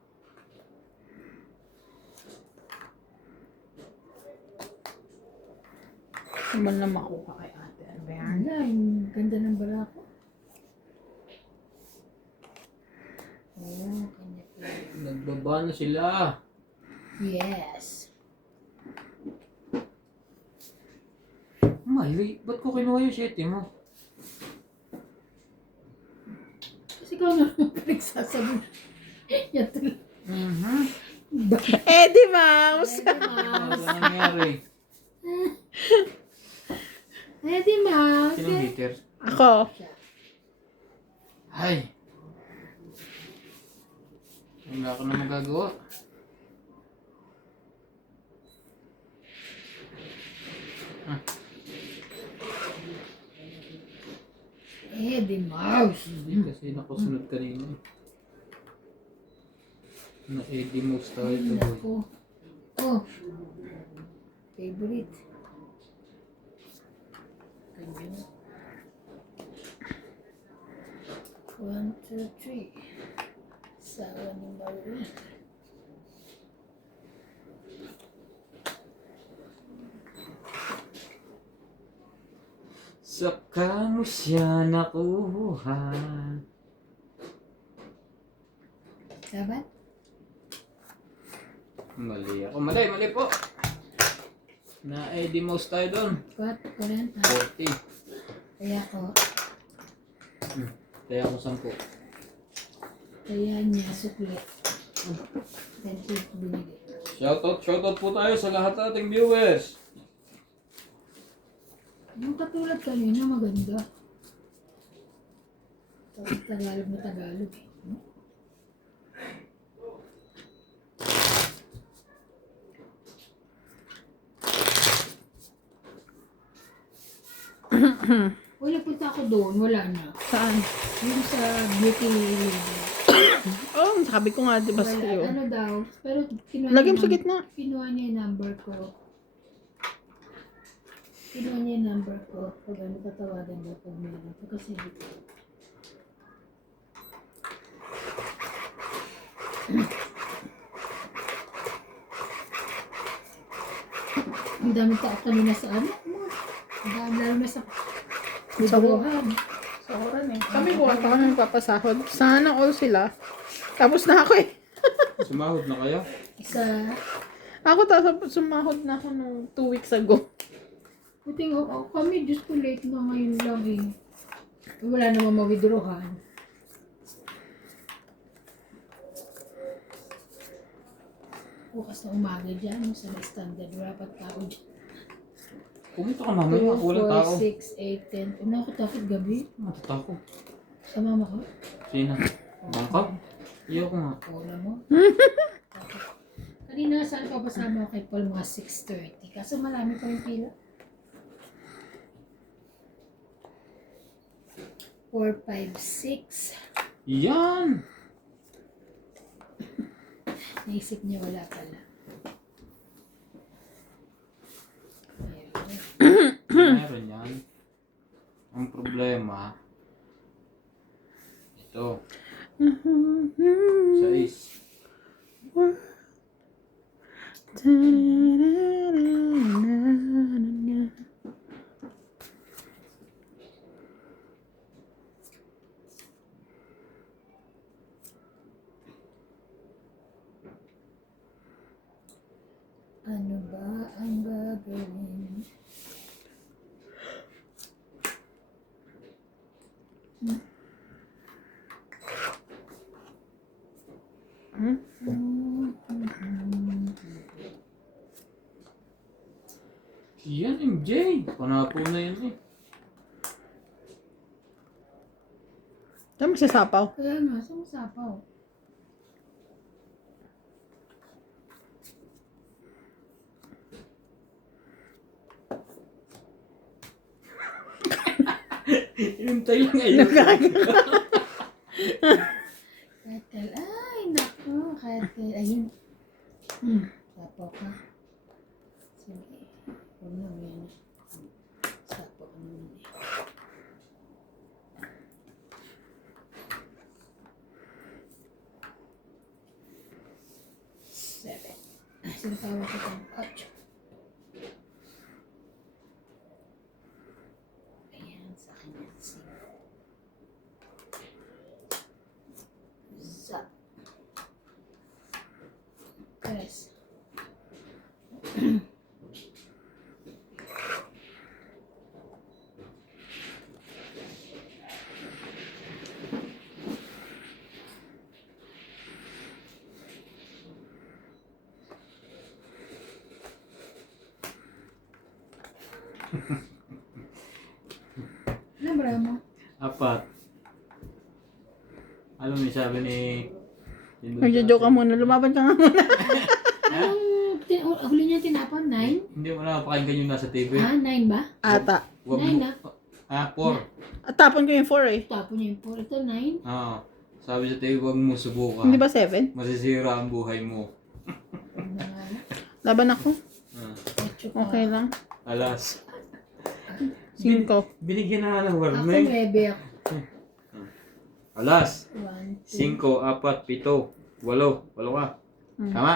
Naman na makuha kay ate. Ano ba yan? Wala, yung ganda ng bara ko. Oo, kanya pala. Nagbaba na sila. Yes. Mali, ba't ko kinuha yung 7 mo? Kasi ikaw naman pinagsasabi. Yan tuloy. Eddie Mouse! Ano nangyari? Eddie Mouse. Sinong hater? Ako. Ay! Wala ko na magagawa. Eddie Mouse. Hindi kasi nakasunod kanina. Na Eddie Mouse tayo Ay, ito. naku. Oh. Favorite. Ganyan. 1, 2, 3. Sawa ni Marie. Saka mo siya nakuha. Dapat? Mali ako. Mali po. Na Eddie Mouse tayo doon. 40. 40. Kaya ko. Kaya ako 10. Kaya niya sukli. 10 binigay. Shoutout po tayo sa lahat ng ating viewers. Yung katulad kanina maganda. Tagalog na Tagalog eh. doon, wala na. Saan? Yung sa beauty lady. Oh, sabi ko nga, di ba Wala, sa'yo? ano daw, pero kinuha Lagay niya mo sa yung- gitna. Kinuha niya yung number ko. Kinuha niya yung number ko. Pag ano, tatawagan daw pag meron. Kasi ang dami tao kanina sa ano. Ang dami lalo na sa Buduhan. Sa oran eh. Kami buwan pa kami papasahod. Sana all sila. Tapos na ako eh. Sumahod na kaya? Isa, Ako tapos sumahod na ako nung 2 weeks ago. buti nga kami, just too late na ngayon lang eh. Wala namang mawidrohan. Bukas na umaga dyan, sa standard, wala pa tao dyan. Pumunta ka mamaya, walang tao. 4, 6, 8, 10. Ano ako takot gabi? Matata ko. Sa mama ko? Sino? Bangka? Iyo ko nga. Wala mo? Kanina saan ka pasama ko kay Paul mga 6:30. Kaso marami pa yung pila. 4, 5, 6. Yan! Naisip niya wala pala. Meron yan. Ang problema, ito. 6. Ano ba ang gagawin? Yan, MJ. Panapon na yan eh. Saan magsasapaw? Kaya nga, sumusapaw. Hintay lang ngayon. Katel, ay naku, katel, ayun. Sapaw ka. Sige, huwag na yan. Sapaw ka naman eh. Seven. Sinatawa ko itong 8. Ayan, sa akin yan. Zap. Tres. Ano ba mo? 4. Alam mo, sabi ni... Magjo-joke ka muna. Lumaban ka nga muna. Anong huli niya tinapon? 9? Hindi mo na pakinggan yung nasa TV. Ah, 9 ba? Ata. Wag Nine mo... na. 4. At tapon ko yung 4 eh. Tapon niya yung 4. Ito 9. Oo. Sabi sa TV, wag mo subukan. Hindi ba 7? Masisira ang buhay mo. Laban ako. Ah. Okay lang. Alas. 5. Binigyan na ng Ako warning. 9 ako. Alas. 1, 5, 4, 7, 8. 8 ka. Tama?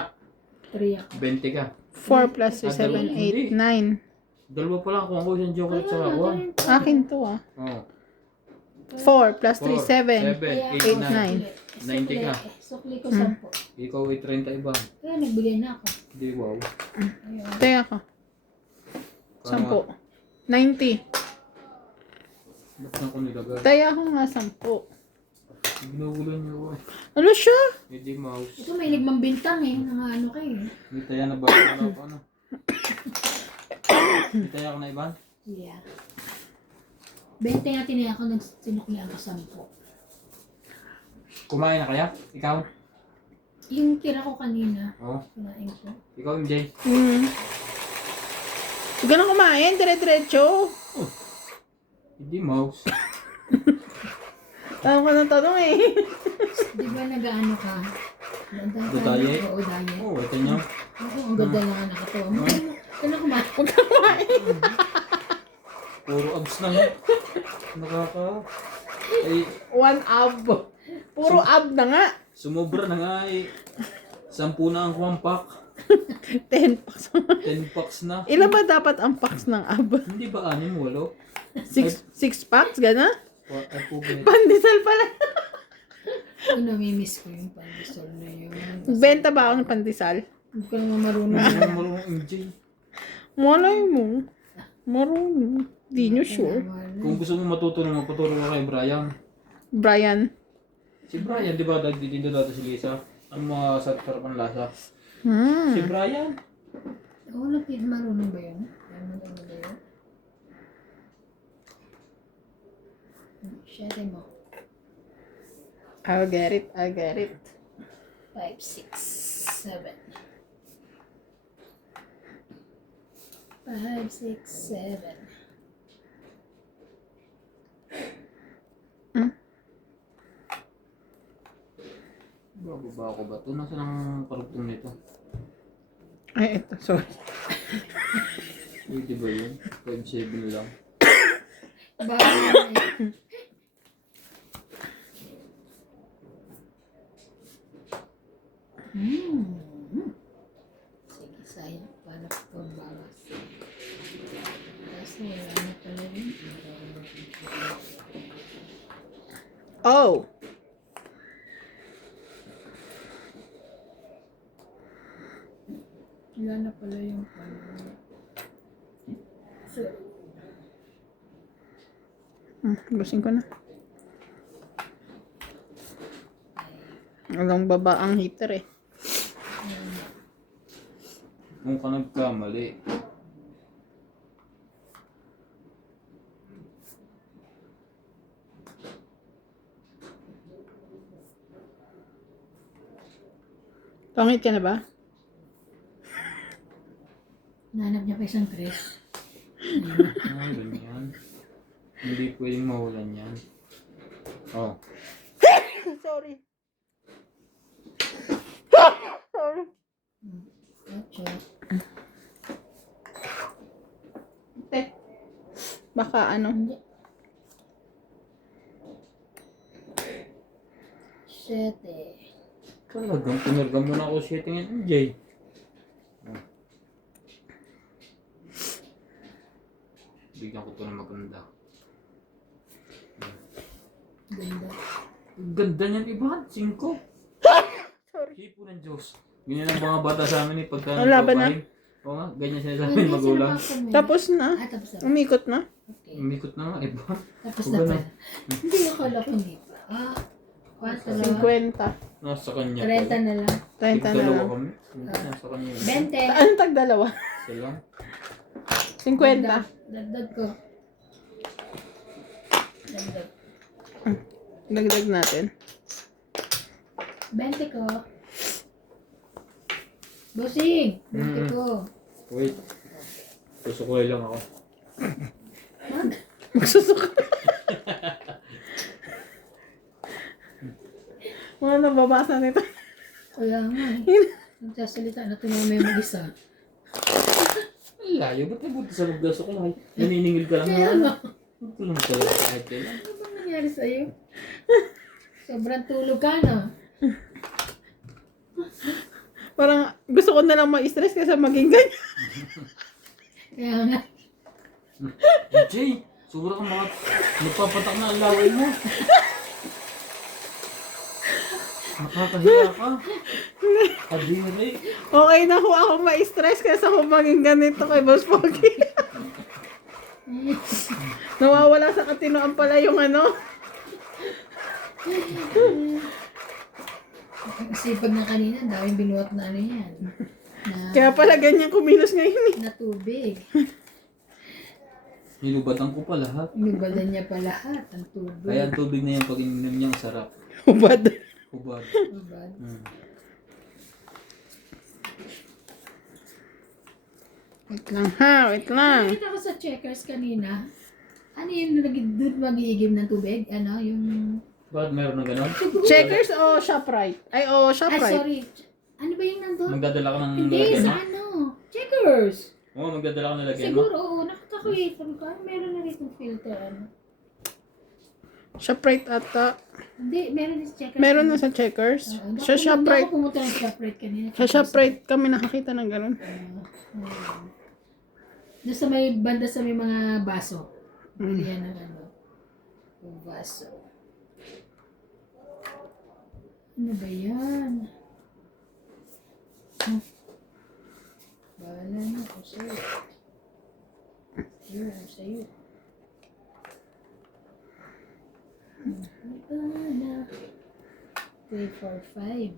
3 ako. 20 ka. 4 plus 3, 7, 8, 9. Dalawa pa lang kung ako isang chocolate sa kakuha. Akin to ah. Oo. 4 plus 3, 7. 7, 8, 9. 90 ka. Sukli ko 10. Ikaw ay 30 iba. Kaya nagbigay na ako. Hindi, wow. Ayun. Teka ako. 10. 90. Ba't na ako nilagay? Taya ako nga 10. Ginugulo niyo ako. Ano siya? Hindi mouse. Ito may ligmang bintang eh. Mga ano kayo. Hindi tayo na ba? Ano ako ano? Hindi tayo ako na iba? Yeah. 20 natin eh ako sinuklihan ko 10. Kumain na kaya? Ikaw? Yung tira ko kanina. Oo. Kinain ko. Ikaw, MJ? Huwag ka na kumain. Dire-diretso. Hindi mouse. Tanong ko ng tanong eh. Di ba nag-ano ka? Diet? Oo, diet. Oo, ito niya. Oo, ang ganda lang ang nakatawa mo. Ano kumain? Puro abs na nga. Nakaka... Ay, 1 ab. Puro ab na nga. sumobra na nga eh. 10 na ang 1 pack. 10 packs. 10 packs na. Ilan ba dapat ang packs ng ab? Hindi ba 6, 8? 6 packs, gana? Ay po ba? Pandesal pala. Ako namimiss ko yung pandesal na yun. Benta ba ako ng pandesal? Hindi ko naman marunong Ano yun. marunong MJ? Malay mo. Marunong. Di nyo sure. Kung gusto mo matutulong, magpaturo ka kay Brian. Brian. Si Brian, di ba? Dito dati si Lisa. Ang mga sarap ang lasa. Si Brian. Oo, marunong ba yun? Marunong ba yun? Share mo. I'll get it. 5, 6, 7. 5, 6, 7. Bababa ako ba ito? Nasaan ang karugtong nito? Ay, ito. Sorry. Pwede ba yun? 5-7 lang. Bakit? Sige, sayang. Para pambawas. Kasi wala na pala rin. Oh. Wala na pala yung pala. So, Busin ko na. Walang baba ang heater eh. Kung ka nagkamali. Pangit ka na ba? nanap niya pa isang Chris. Ah, ganyan. Hindi pwedeng mawalan yan. Oh. Sorry. Ocho. Te. Baka ano. Sete. Talagang pinargam mo na ako setting yan, MJ. Oh. Bigyan ko ito na maganda. Ganda. Ganda niyan, Ivan. 5. Sorry. Hipo ng Diyos. Ganyan ang mga bata sa amin eh. Pagka Ang laban na. nagpapahin. Oo nga, ganyan sila sa amin magulang. Tapos na. Tapos na. Umikot na. Okay. Umikot na nga, Ivan. Tapos Huwag na na. pala. Hindi akala ko hindi pa. Ah, 4. 50. Nasa kanya. 30 na lang. 30 na Dalawa lang. kami. Nasa kanya. 20. Ano tag dalawa? Isa lang. 50. Dagdag ko. Dagdag. Dagdag natin. 20 ko. Bossing! 20 ko. Wait. Susukoy lang ako. Magsusuka. Mga nababasa nito. Kaya nga eh. Nagsasalita na tumamay mag-isa. Ang layo. Ba't nabuti sa magdasukoy? Naniningil ka lang Kaya na. nga. Huwag ko lang talaga kahit kailan. Ano bang nangyari sa'yo? Sobrang tulog ka na. Parang gusto ko na lang ma-stress kaysa maging ganyan. Kaya nga. Jay, sobrang mga nagpapatak na ang laway mo. Nakakahiya ka. Kadiri. Okay na ho ako ma-stress kaysa ko maging ganito kay Boss Pogi. Nawawala sa katinoan pala yung ano. Ang sipag na kanina, ang daming binuhat na ano yan. Na, Kaya pala ganyan kumilos ngayon eh. na tubig. Nilubatan ko pa lahat. Inubalan niya pa lahat ang tubig. Kaya ang tubig na yan pag ininom niya ang sarap. Hubad. Hubad. Ubad. Wait lang ha, wait lang. Nakita ko sa checkers kanina. Ano yung doon mag-iigib ng tubig? Ano, yung Bakit meron ng ganon? Checkers o Shoprite? Ay, o Ay, Shoprite. sorry. Ano ba yung nandun? Magdadala ka ng Hindi, lagyan sa mo? ano? Checkers. Oo, magdadala ka ng lagyan mo. Siguro, oo. Nakaka-create ka. Meron na rito filter. Ano? Shoprite ata. Hindi, meron din sa checkers. Meron na sa Checkers. Oo, Sa Hindi Shoprite. ako pumunta ng Shoprite kanina. Sa Shoprite kami nakakita ng ganun. Doon sa may banda sa may mga baso. Bilihan ng ano. Yung baso. Ano ba yan? Bahala na ako sa'yo. Yun, ako sa'yo. Bahala. 3, 4, 5.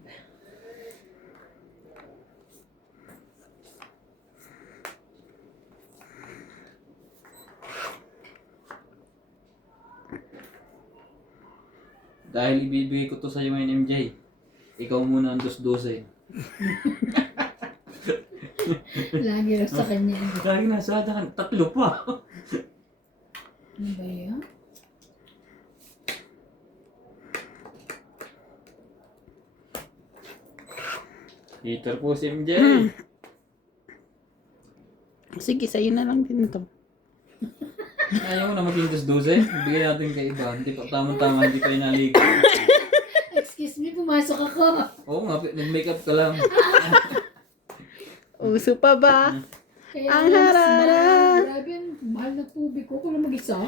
Dahil ibibigay ko to sa'yo ngayon, MJ. Ikaw muna ang dos-12. Lagi raw sa kanya. Lagi nasa akin, 3 pa. Ano ba yan? Heater po si MJ. Sige, sa'yo na lang din to. Ayaw mo na maging dos-12. Bigay natin kay iba. Hindi pa tama-tama, hindi pa inaligo. Excuse me, pumasok ako. Oo nga, nag-makeup ka lang. Uso pa ba? Kaya Ang mas harara. mahal. Grabe, ang mahal na tubig ko. Kung lang mag-isa.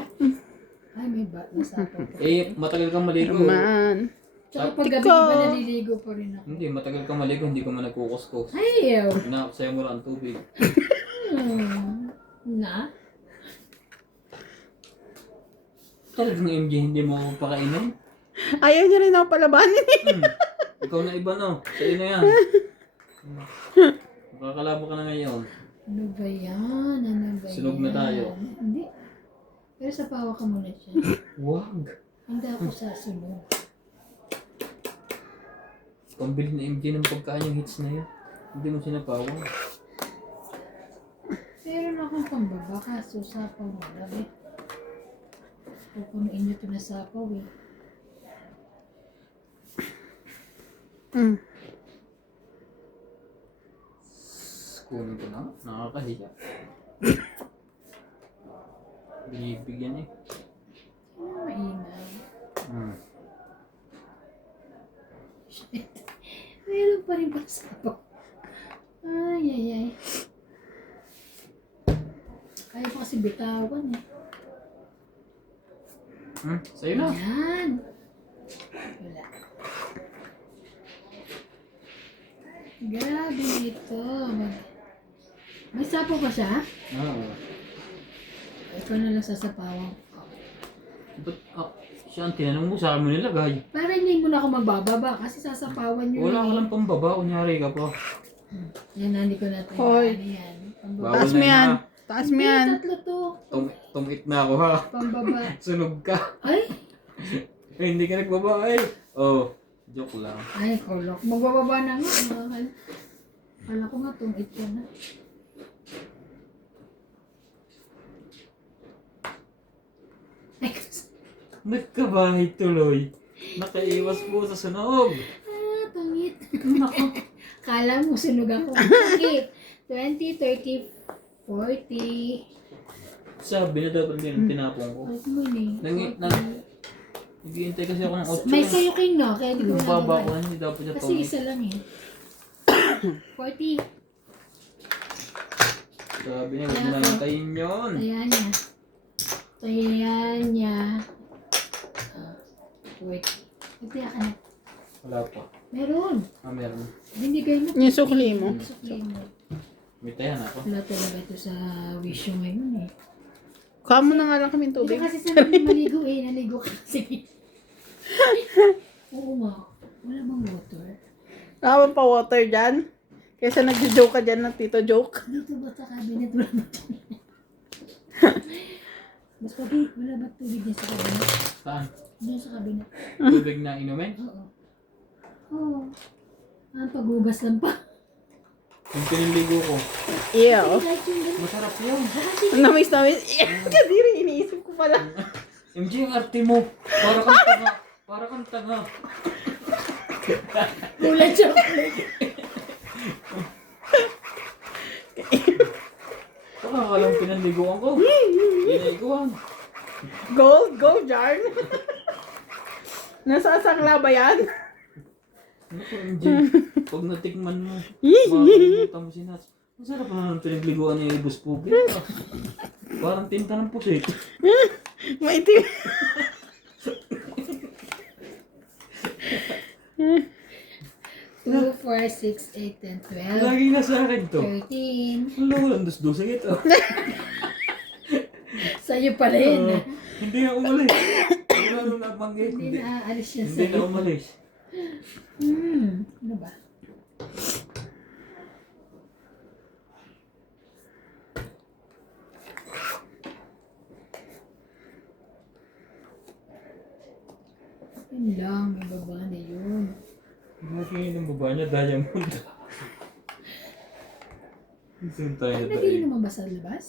Ay, may bat na sa ako. Matagal kang maligo. Man. Tsaka pag gabi Tiko. iba naliligo pa rin ako. Hindi, matagal kang maligo, hindi ka man nagkukuskos. Ay, ew. Sayo mo lang ang tubig. Na? Talagang MJ, hindi mo ako pakainin? Ayaw niya rin ako palabanin eh. Ikaw na iba, no? Sa'yo na yan. Makakalabo ka na ngayon. Ano ba yan? Ano ba yan? Sunog na tayo. Hindi. Pero sa pawa ka muna siya. Wag. Hindi ako sa sunog. Pambili na MJ ng pagkain yung hits na yan. Hindi mo sinapawang. Meron akong pambaba kaso sapaw mo lang eh. Pupunuin nyo ito na sapaw eh. Kunin ko na. Nakakahiya. Binibigyan eh. Ano maingay? Meron pa rin pa sapaw. Ay, ay, ay. Kaya ko kasi bitawan eh. Sa'yo na. Ayan. Wala. Grabe ito. May sapaw pa siya? Oo. Ikaw na lang sasapawan ko. Ba't siya ang tinanong mo, sa akin mo nilagay. Para hindi mo na ako magbababa kasi sasapawan nyo. Wala ka lang pambaba, kunyari ka pa. Yan, hindi ko natin. Hoy. Ano yan? Pambaba. Bawal Taas na mo yun, yan. ha? Taas mo Hindi, yan. tatlo to. Tumit na ako ha. Pambaba. Sunog ka. Ay! Eh, hindi ka nagbaba eh. Oh, joke lang. Ay, kolok. Magbababa na nga. Mahal. Kala ko nga, tumit ka na. Ay, Nagkabahay tuloy. Nakaiwas po sa sunog. tungit. Ako. Kala mo, sunog ako. Tungit. 20, 30, 40. Sabi na dapat din tinapong ko. Ay, kumuni. Naghihintay kasi ako ng 8. May sayo king no, kaya hindi ko Yung baba ko, nagawa. hindi dapat niya Kasi tumit. isa lang eh. 40. Sabi niya, huwag mo na hintayin yun. Ayan niya. Ayan niya. Wait. Ito ka na. Wala pa. Meron. Meron. Binigay mo. Yung sukli mo. Sukli mo. May tayan ako. Wala talaga ito sa wish yung ngayon eh. Kuha mo na nga lang kaming Ito tubig. kasi sa maligo eh. Naligo ka kasi. Oo nga. Wala bang water? Tama pa water dyan. Kaysa nag-joke ka dyan ng tito joke. Dito ba sa cabinet? Wala ba tubig? Mas pagi, wala ba tubig din sa cabinet? Saan? Doon sa cabinet. Tubig na inumin? Oo. Oo. Ang paghugas lang pa. Yung piniligo ko. Ew. Kahit yung ganun. Masarap yun. Namis. Kadiri, iniisip ko pala. MJ, yung arte mo. Para kang Ang tanga. Kulay chocolate. Baka akalang pinanliguan ko. Pinaliguan. Gold jar. Nasasangla ba yan? Ano po, MJ? Pag natikman mo, makakalimutan mo si Nats. Masarap naman ang pinagliguan ni Bus Public. Parang tinta ng pusit. Maitim. Two, 4, 6, 8, 10, 12, Lagi na sa akin to. 13. Wala, walang dus-dusang ito. Sa'yo pa rin. Hindi na umalis. Wala nung nabanggit. Hindi na aalis yan Hindi na sa'yo. umalis. Ano ba? Yun lang, may baba na yun. Lagi ng baba niya, diamond. Saan tayo Ay, tayo? nagiinom ba sa labas?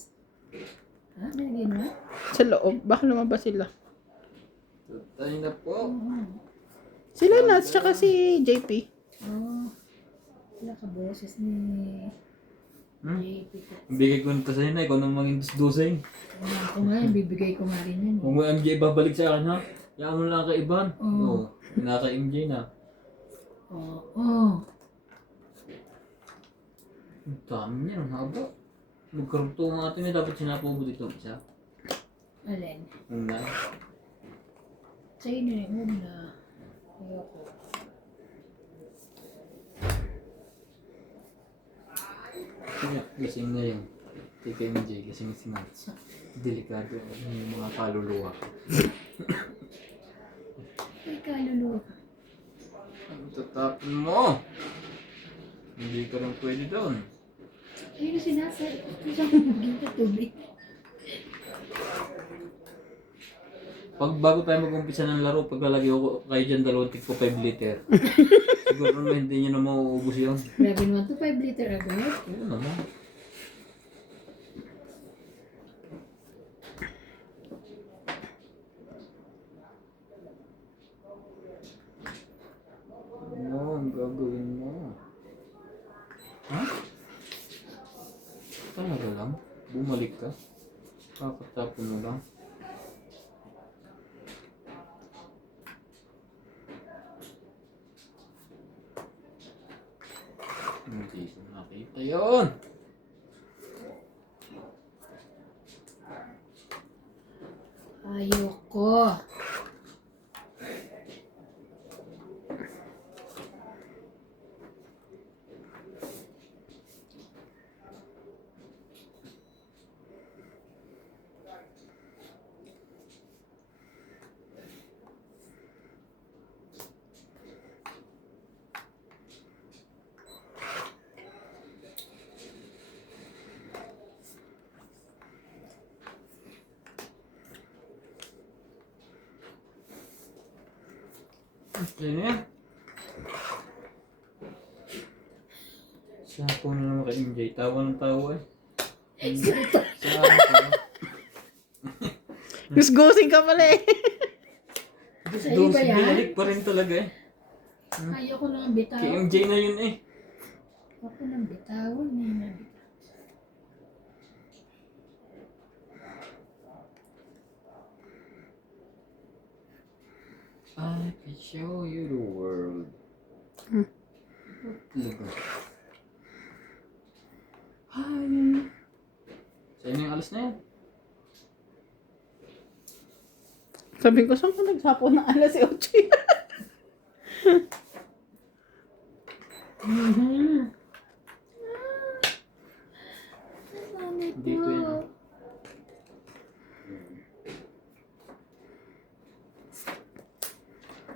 Ha? May nagiinom ba? Sa loob. Baka lumabas sila. Tayo na po. Sila Nats, tsaka si JP. Oo. Wala ka boses ni JP ko. Bigay ko na ito sa'yo na, ikaw nang maging dus-dusing. Ako nga, bibigay ko nga rin yan. Kung may MJ babalik sa akin ha, yaan mo lang kay Ivan. Oo. Oo, naka-MJ na. Oo. Ang dami niya, ang haba. Magkarugto nga natin eh, dapat sinapubo dito isa. Alin? Una. Sa'yo na yung una. Ayoko. Kaya, lasing na yun. Kay MJ, lasing si Nats. Delikado yung mga kaluluwa. Ay, kaluluwa ka. Ang tatapon mo! Hindi ka rin pwede doon. Ayun na sinasay. Isang maging ka tubig. Pag bago tayo mag-umpisa ng laro, paglalagay ko kayo dyan 2 5 liter. Siguro naman hindi nyo na mauubos yun. Grabe naman to, 5 liter agad. Oo naman. Ano ang gagawin mo? Ha? Talaga lang? Bumalik ka? Kakatapon mo lang? Hindi ko nakita yun! Ayoko. Yan yan. Sapo na naman kay MJ. Tawa ng tawa eh. Saan ka? Gusgusin ka pala eh. Sa'yo ba yan? Binalik pa rin talaga eh. Ayoko nang bitaw. Kay MJ na yun eh. Ako nang bitawan eh. I can show you the world. Talaga. Hi! Sa'yo na yung alas na yan. Sabi ko, saan ka nagsapo ng alas 8? Dito yan. ah.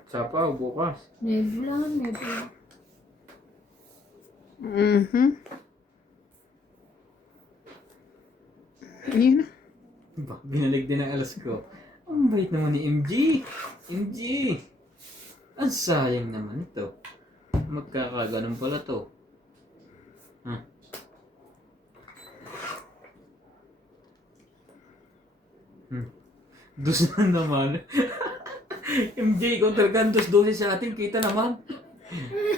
Sapaw, bukas. Nebula, nebula. Yun na. Binalig din ang alas ko. Ang bait naman ni MG. MG! Ang sayang naman ito. Magkakaganon pala to. Ha? Dus na naman. MJ, ikaw talaga 12 sa atin. Kita naman.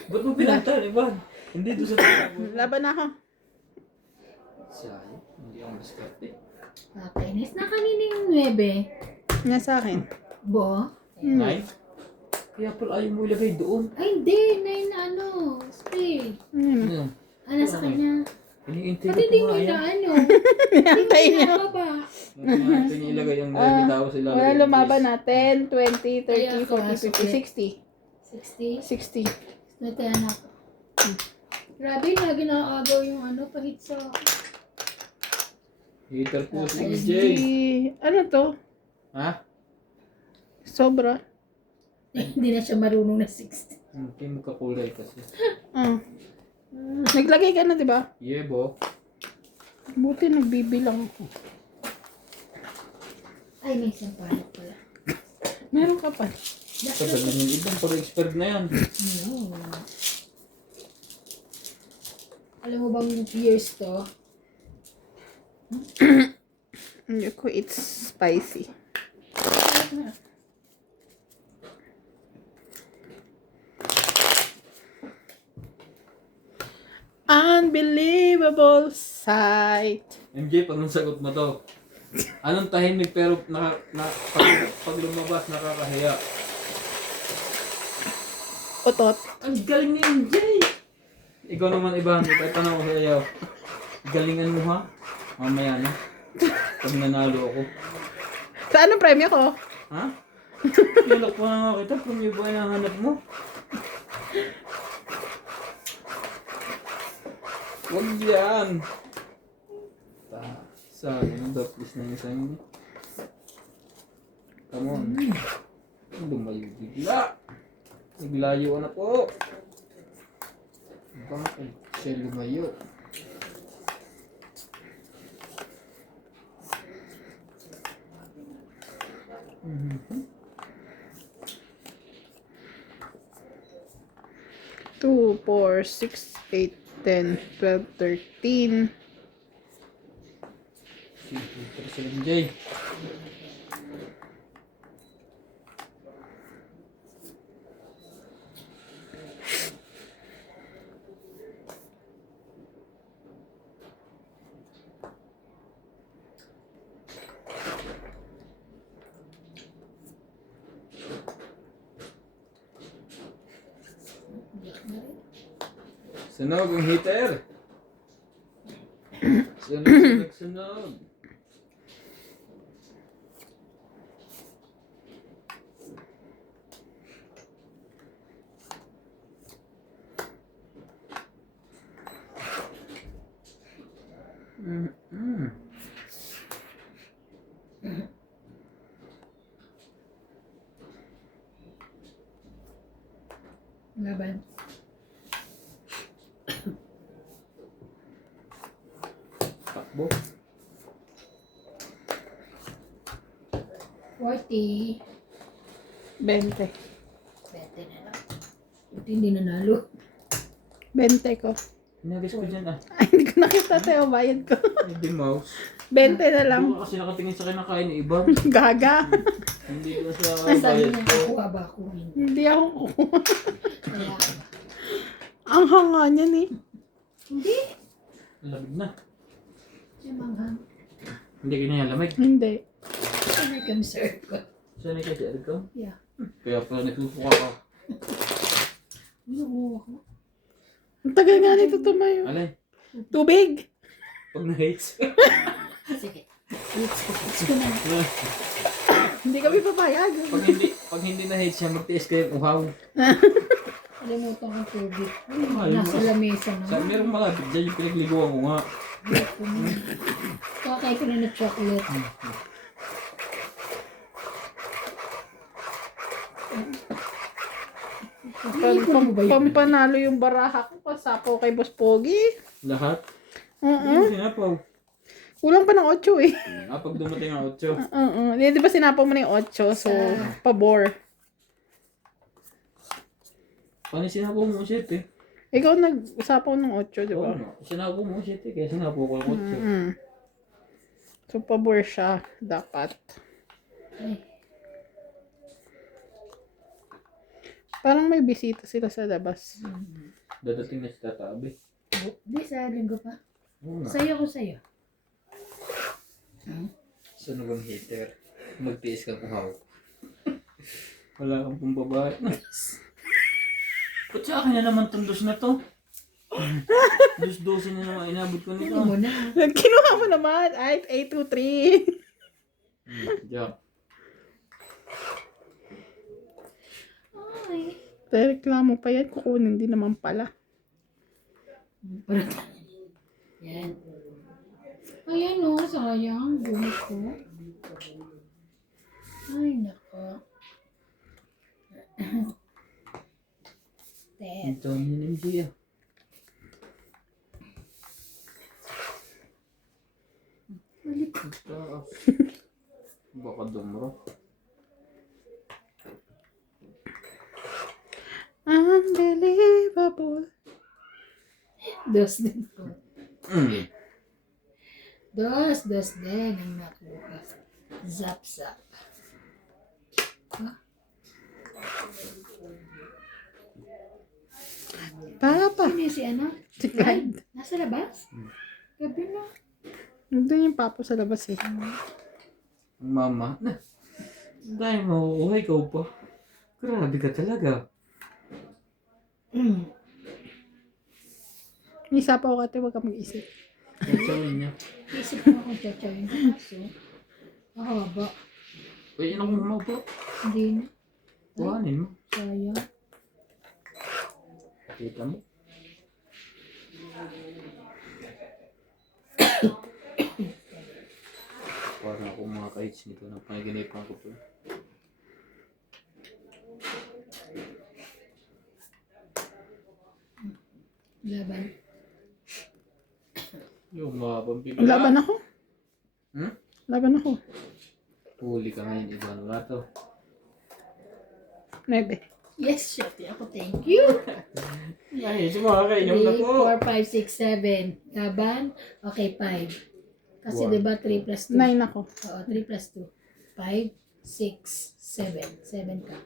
Ba't mo pinanta, Ivan? Hindi doon sa tabi. Laban na ako. Sayang. Hindi ako maskarte. Okay, nice na kanina yung 9. Nga sa akin. Bo? Nine? Kaya pala ayaw mo ilagay doon. Ay, hindi. 9 na ano. Spade. Ano? Ano sa kanya? Iniintay Ba't ko hindi pa mo nga yan. inaano? Antay Hindi niyo. mo ba? Iniintay niya ilagay ang nalilitaw sila. Wala lumaban na. 10, 20, 30, Kaya ako, 40, 50, 60. 60. 60. Natayan ako. Grabe na, ginaagaw yung ano, pahit sa... Hater po si MJ. Ano to? Ha? Sobra. Hindi na siya marunong na 60. Hindi magkakulay kasi. Naglagay ka na, di ba? Yebo. Buti nagbibilang ako. Ay, may isang palok pala. Meron ka pa. Tagal na yung ibang pero expired na yan. No. Alam mo bang years to? Hindi ko, it's spicy. Unbelievable sight. MJ, pag nasagot mo to, anong tahimik pero pag lumabas nakakahiya? Otot. Ang galing ni MJ! Ikaw naman Ivan, itatanong ko sa iyo. Galingan mo ha? Mamaya na. Pag nanalo ako. Sa anong premyo ko? Ha? Tulak pa nga kita kung yung ba nahanap mo. Huwag yan! Sayang, dapis na yung isang. Come on. Lumayo bigla. Naglayo na po. Bakit siya lumayo? Two, 4, 6, 8, 10, 12, 13. Super si MJ. Sunog ang heater. Sunog. Laban. Takbo. 40. 20. 20 na lang. Buti hindi nanalo. 20 ko. Inagis ko dyan ah. Ay, hindi ko nakita tayo. Bayad ko. Ay, di mouse. 20 na lang. Doon ka kasi nakatingin sa kinakain ni Iban. Gaga. Hindi ko sa Sabi bayad niya, ko. kukuha ba ako? Hindi. Hindi ako kukuha. Kaya, Ang hanga niyan eh. hindi. Lamig na. Siya manghang. Hindi kinayalamig. Hindi. Ano kang serve ko? Sanay kasi Ericom. Yeah. Kaya pala nagsusuka ka. Ano ako? Ang tagal nga nito tumayo. Alay, Tubig. pag na-hates. Sige. It's ko na. Hindi kami papayag. pag hindi na-hates siya, magtiis kayo uhaw. Kalimutan ko tubig. Ay, Nasa lamesa Sa na. merong malapit dyan yung pinagliguan ko nga. Kakay ko na na chocolate. Pampanalo yung baraha ko. Pasapaw kay Boss Pogi. Lahat? Oo. Hindi sinapaw. Kulang pa ng 8 eh. Pag dumating ang 8. Oo. Di ba sinapaw mo na yung 8? So, pabor. Paano sinapaw mo 7 eh? Ikaw nagsapaw ng 8, di ba? Oo, sinapaw mo 7 kaya sinapaw ko ang 8. Mm. So, pabor siya. Dapat. Ay. Parang may bisita sila sa labas. Dadating na si Tata Abe. Di, sa linggo pa. Oo nga. Sayo ko sa'yo. Sunog ang hater. Magtiis ka kung hawak. Wala kang pong babae. Ba't sa akin na naman itong dos na to? Dos-dosin na naman inabot ko Hindi nito. mo na. Kinuha mo naman. Ay, 823. Jack. Ay. Reklamo pa yan. Kukunin din naman pala. Yan. Ayan o, sayang. Bunot ko. Ay, nako. Ted. Ito ni MG ah. Balik. Taas. Baka dumro. Unbelievable. Dos din ko. Mm. Dos din ang nakuha. Zap, zap. Papa. Sino yung si ano? Si Clyde. Nasa labas? Gabi na. Nandun yung papa sa labas eh. Mama. Na. Dahil mauuhay ka pa. Grabe ka talaga. Isa pa ako ate, huwag ka mag-isip. Natsawin niya. Isip mo kung tsatsayin ko. So, mahaba. Uy, ano kung maupo? Hindi na. Kuhanin mo. Sayang. Kita mo. Parang ako mga kahits nito na panaginipan ko po. Laban. Yung mga pampipila. Laban ako. Hmm? Laban ako. Huli ka ngayon, iba na to. 9. Yes, shorty ako. Thank you. Ay, sumaka kayo na 3, po. 4, 5, 6, 7. Laban. Okay, 5. Kasi One. diba 3 plus 2? 9 ako. Oo, 3 plus 2. 5, 6, 7. 7 ka.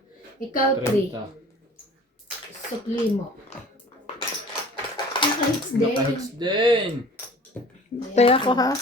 Ikaw 3. 30. Sukli mo. Nakahits din. Nakahits din. Kaya ako ha.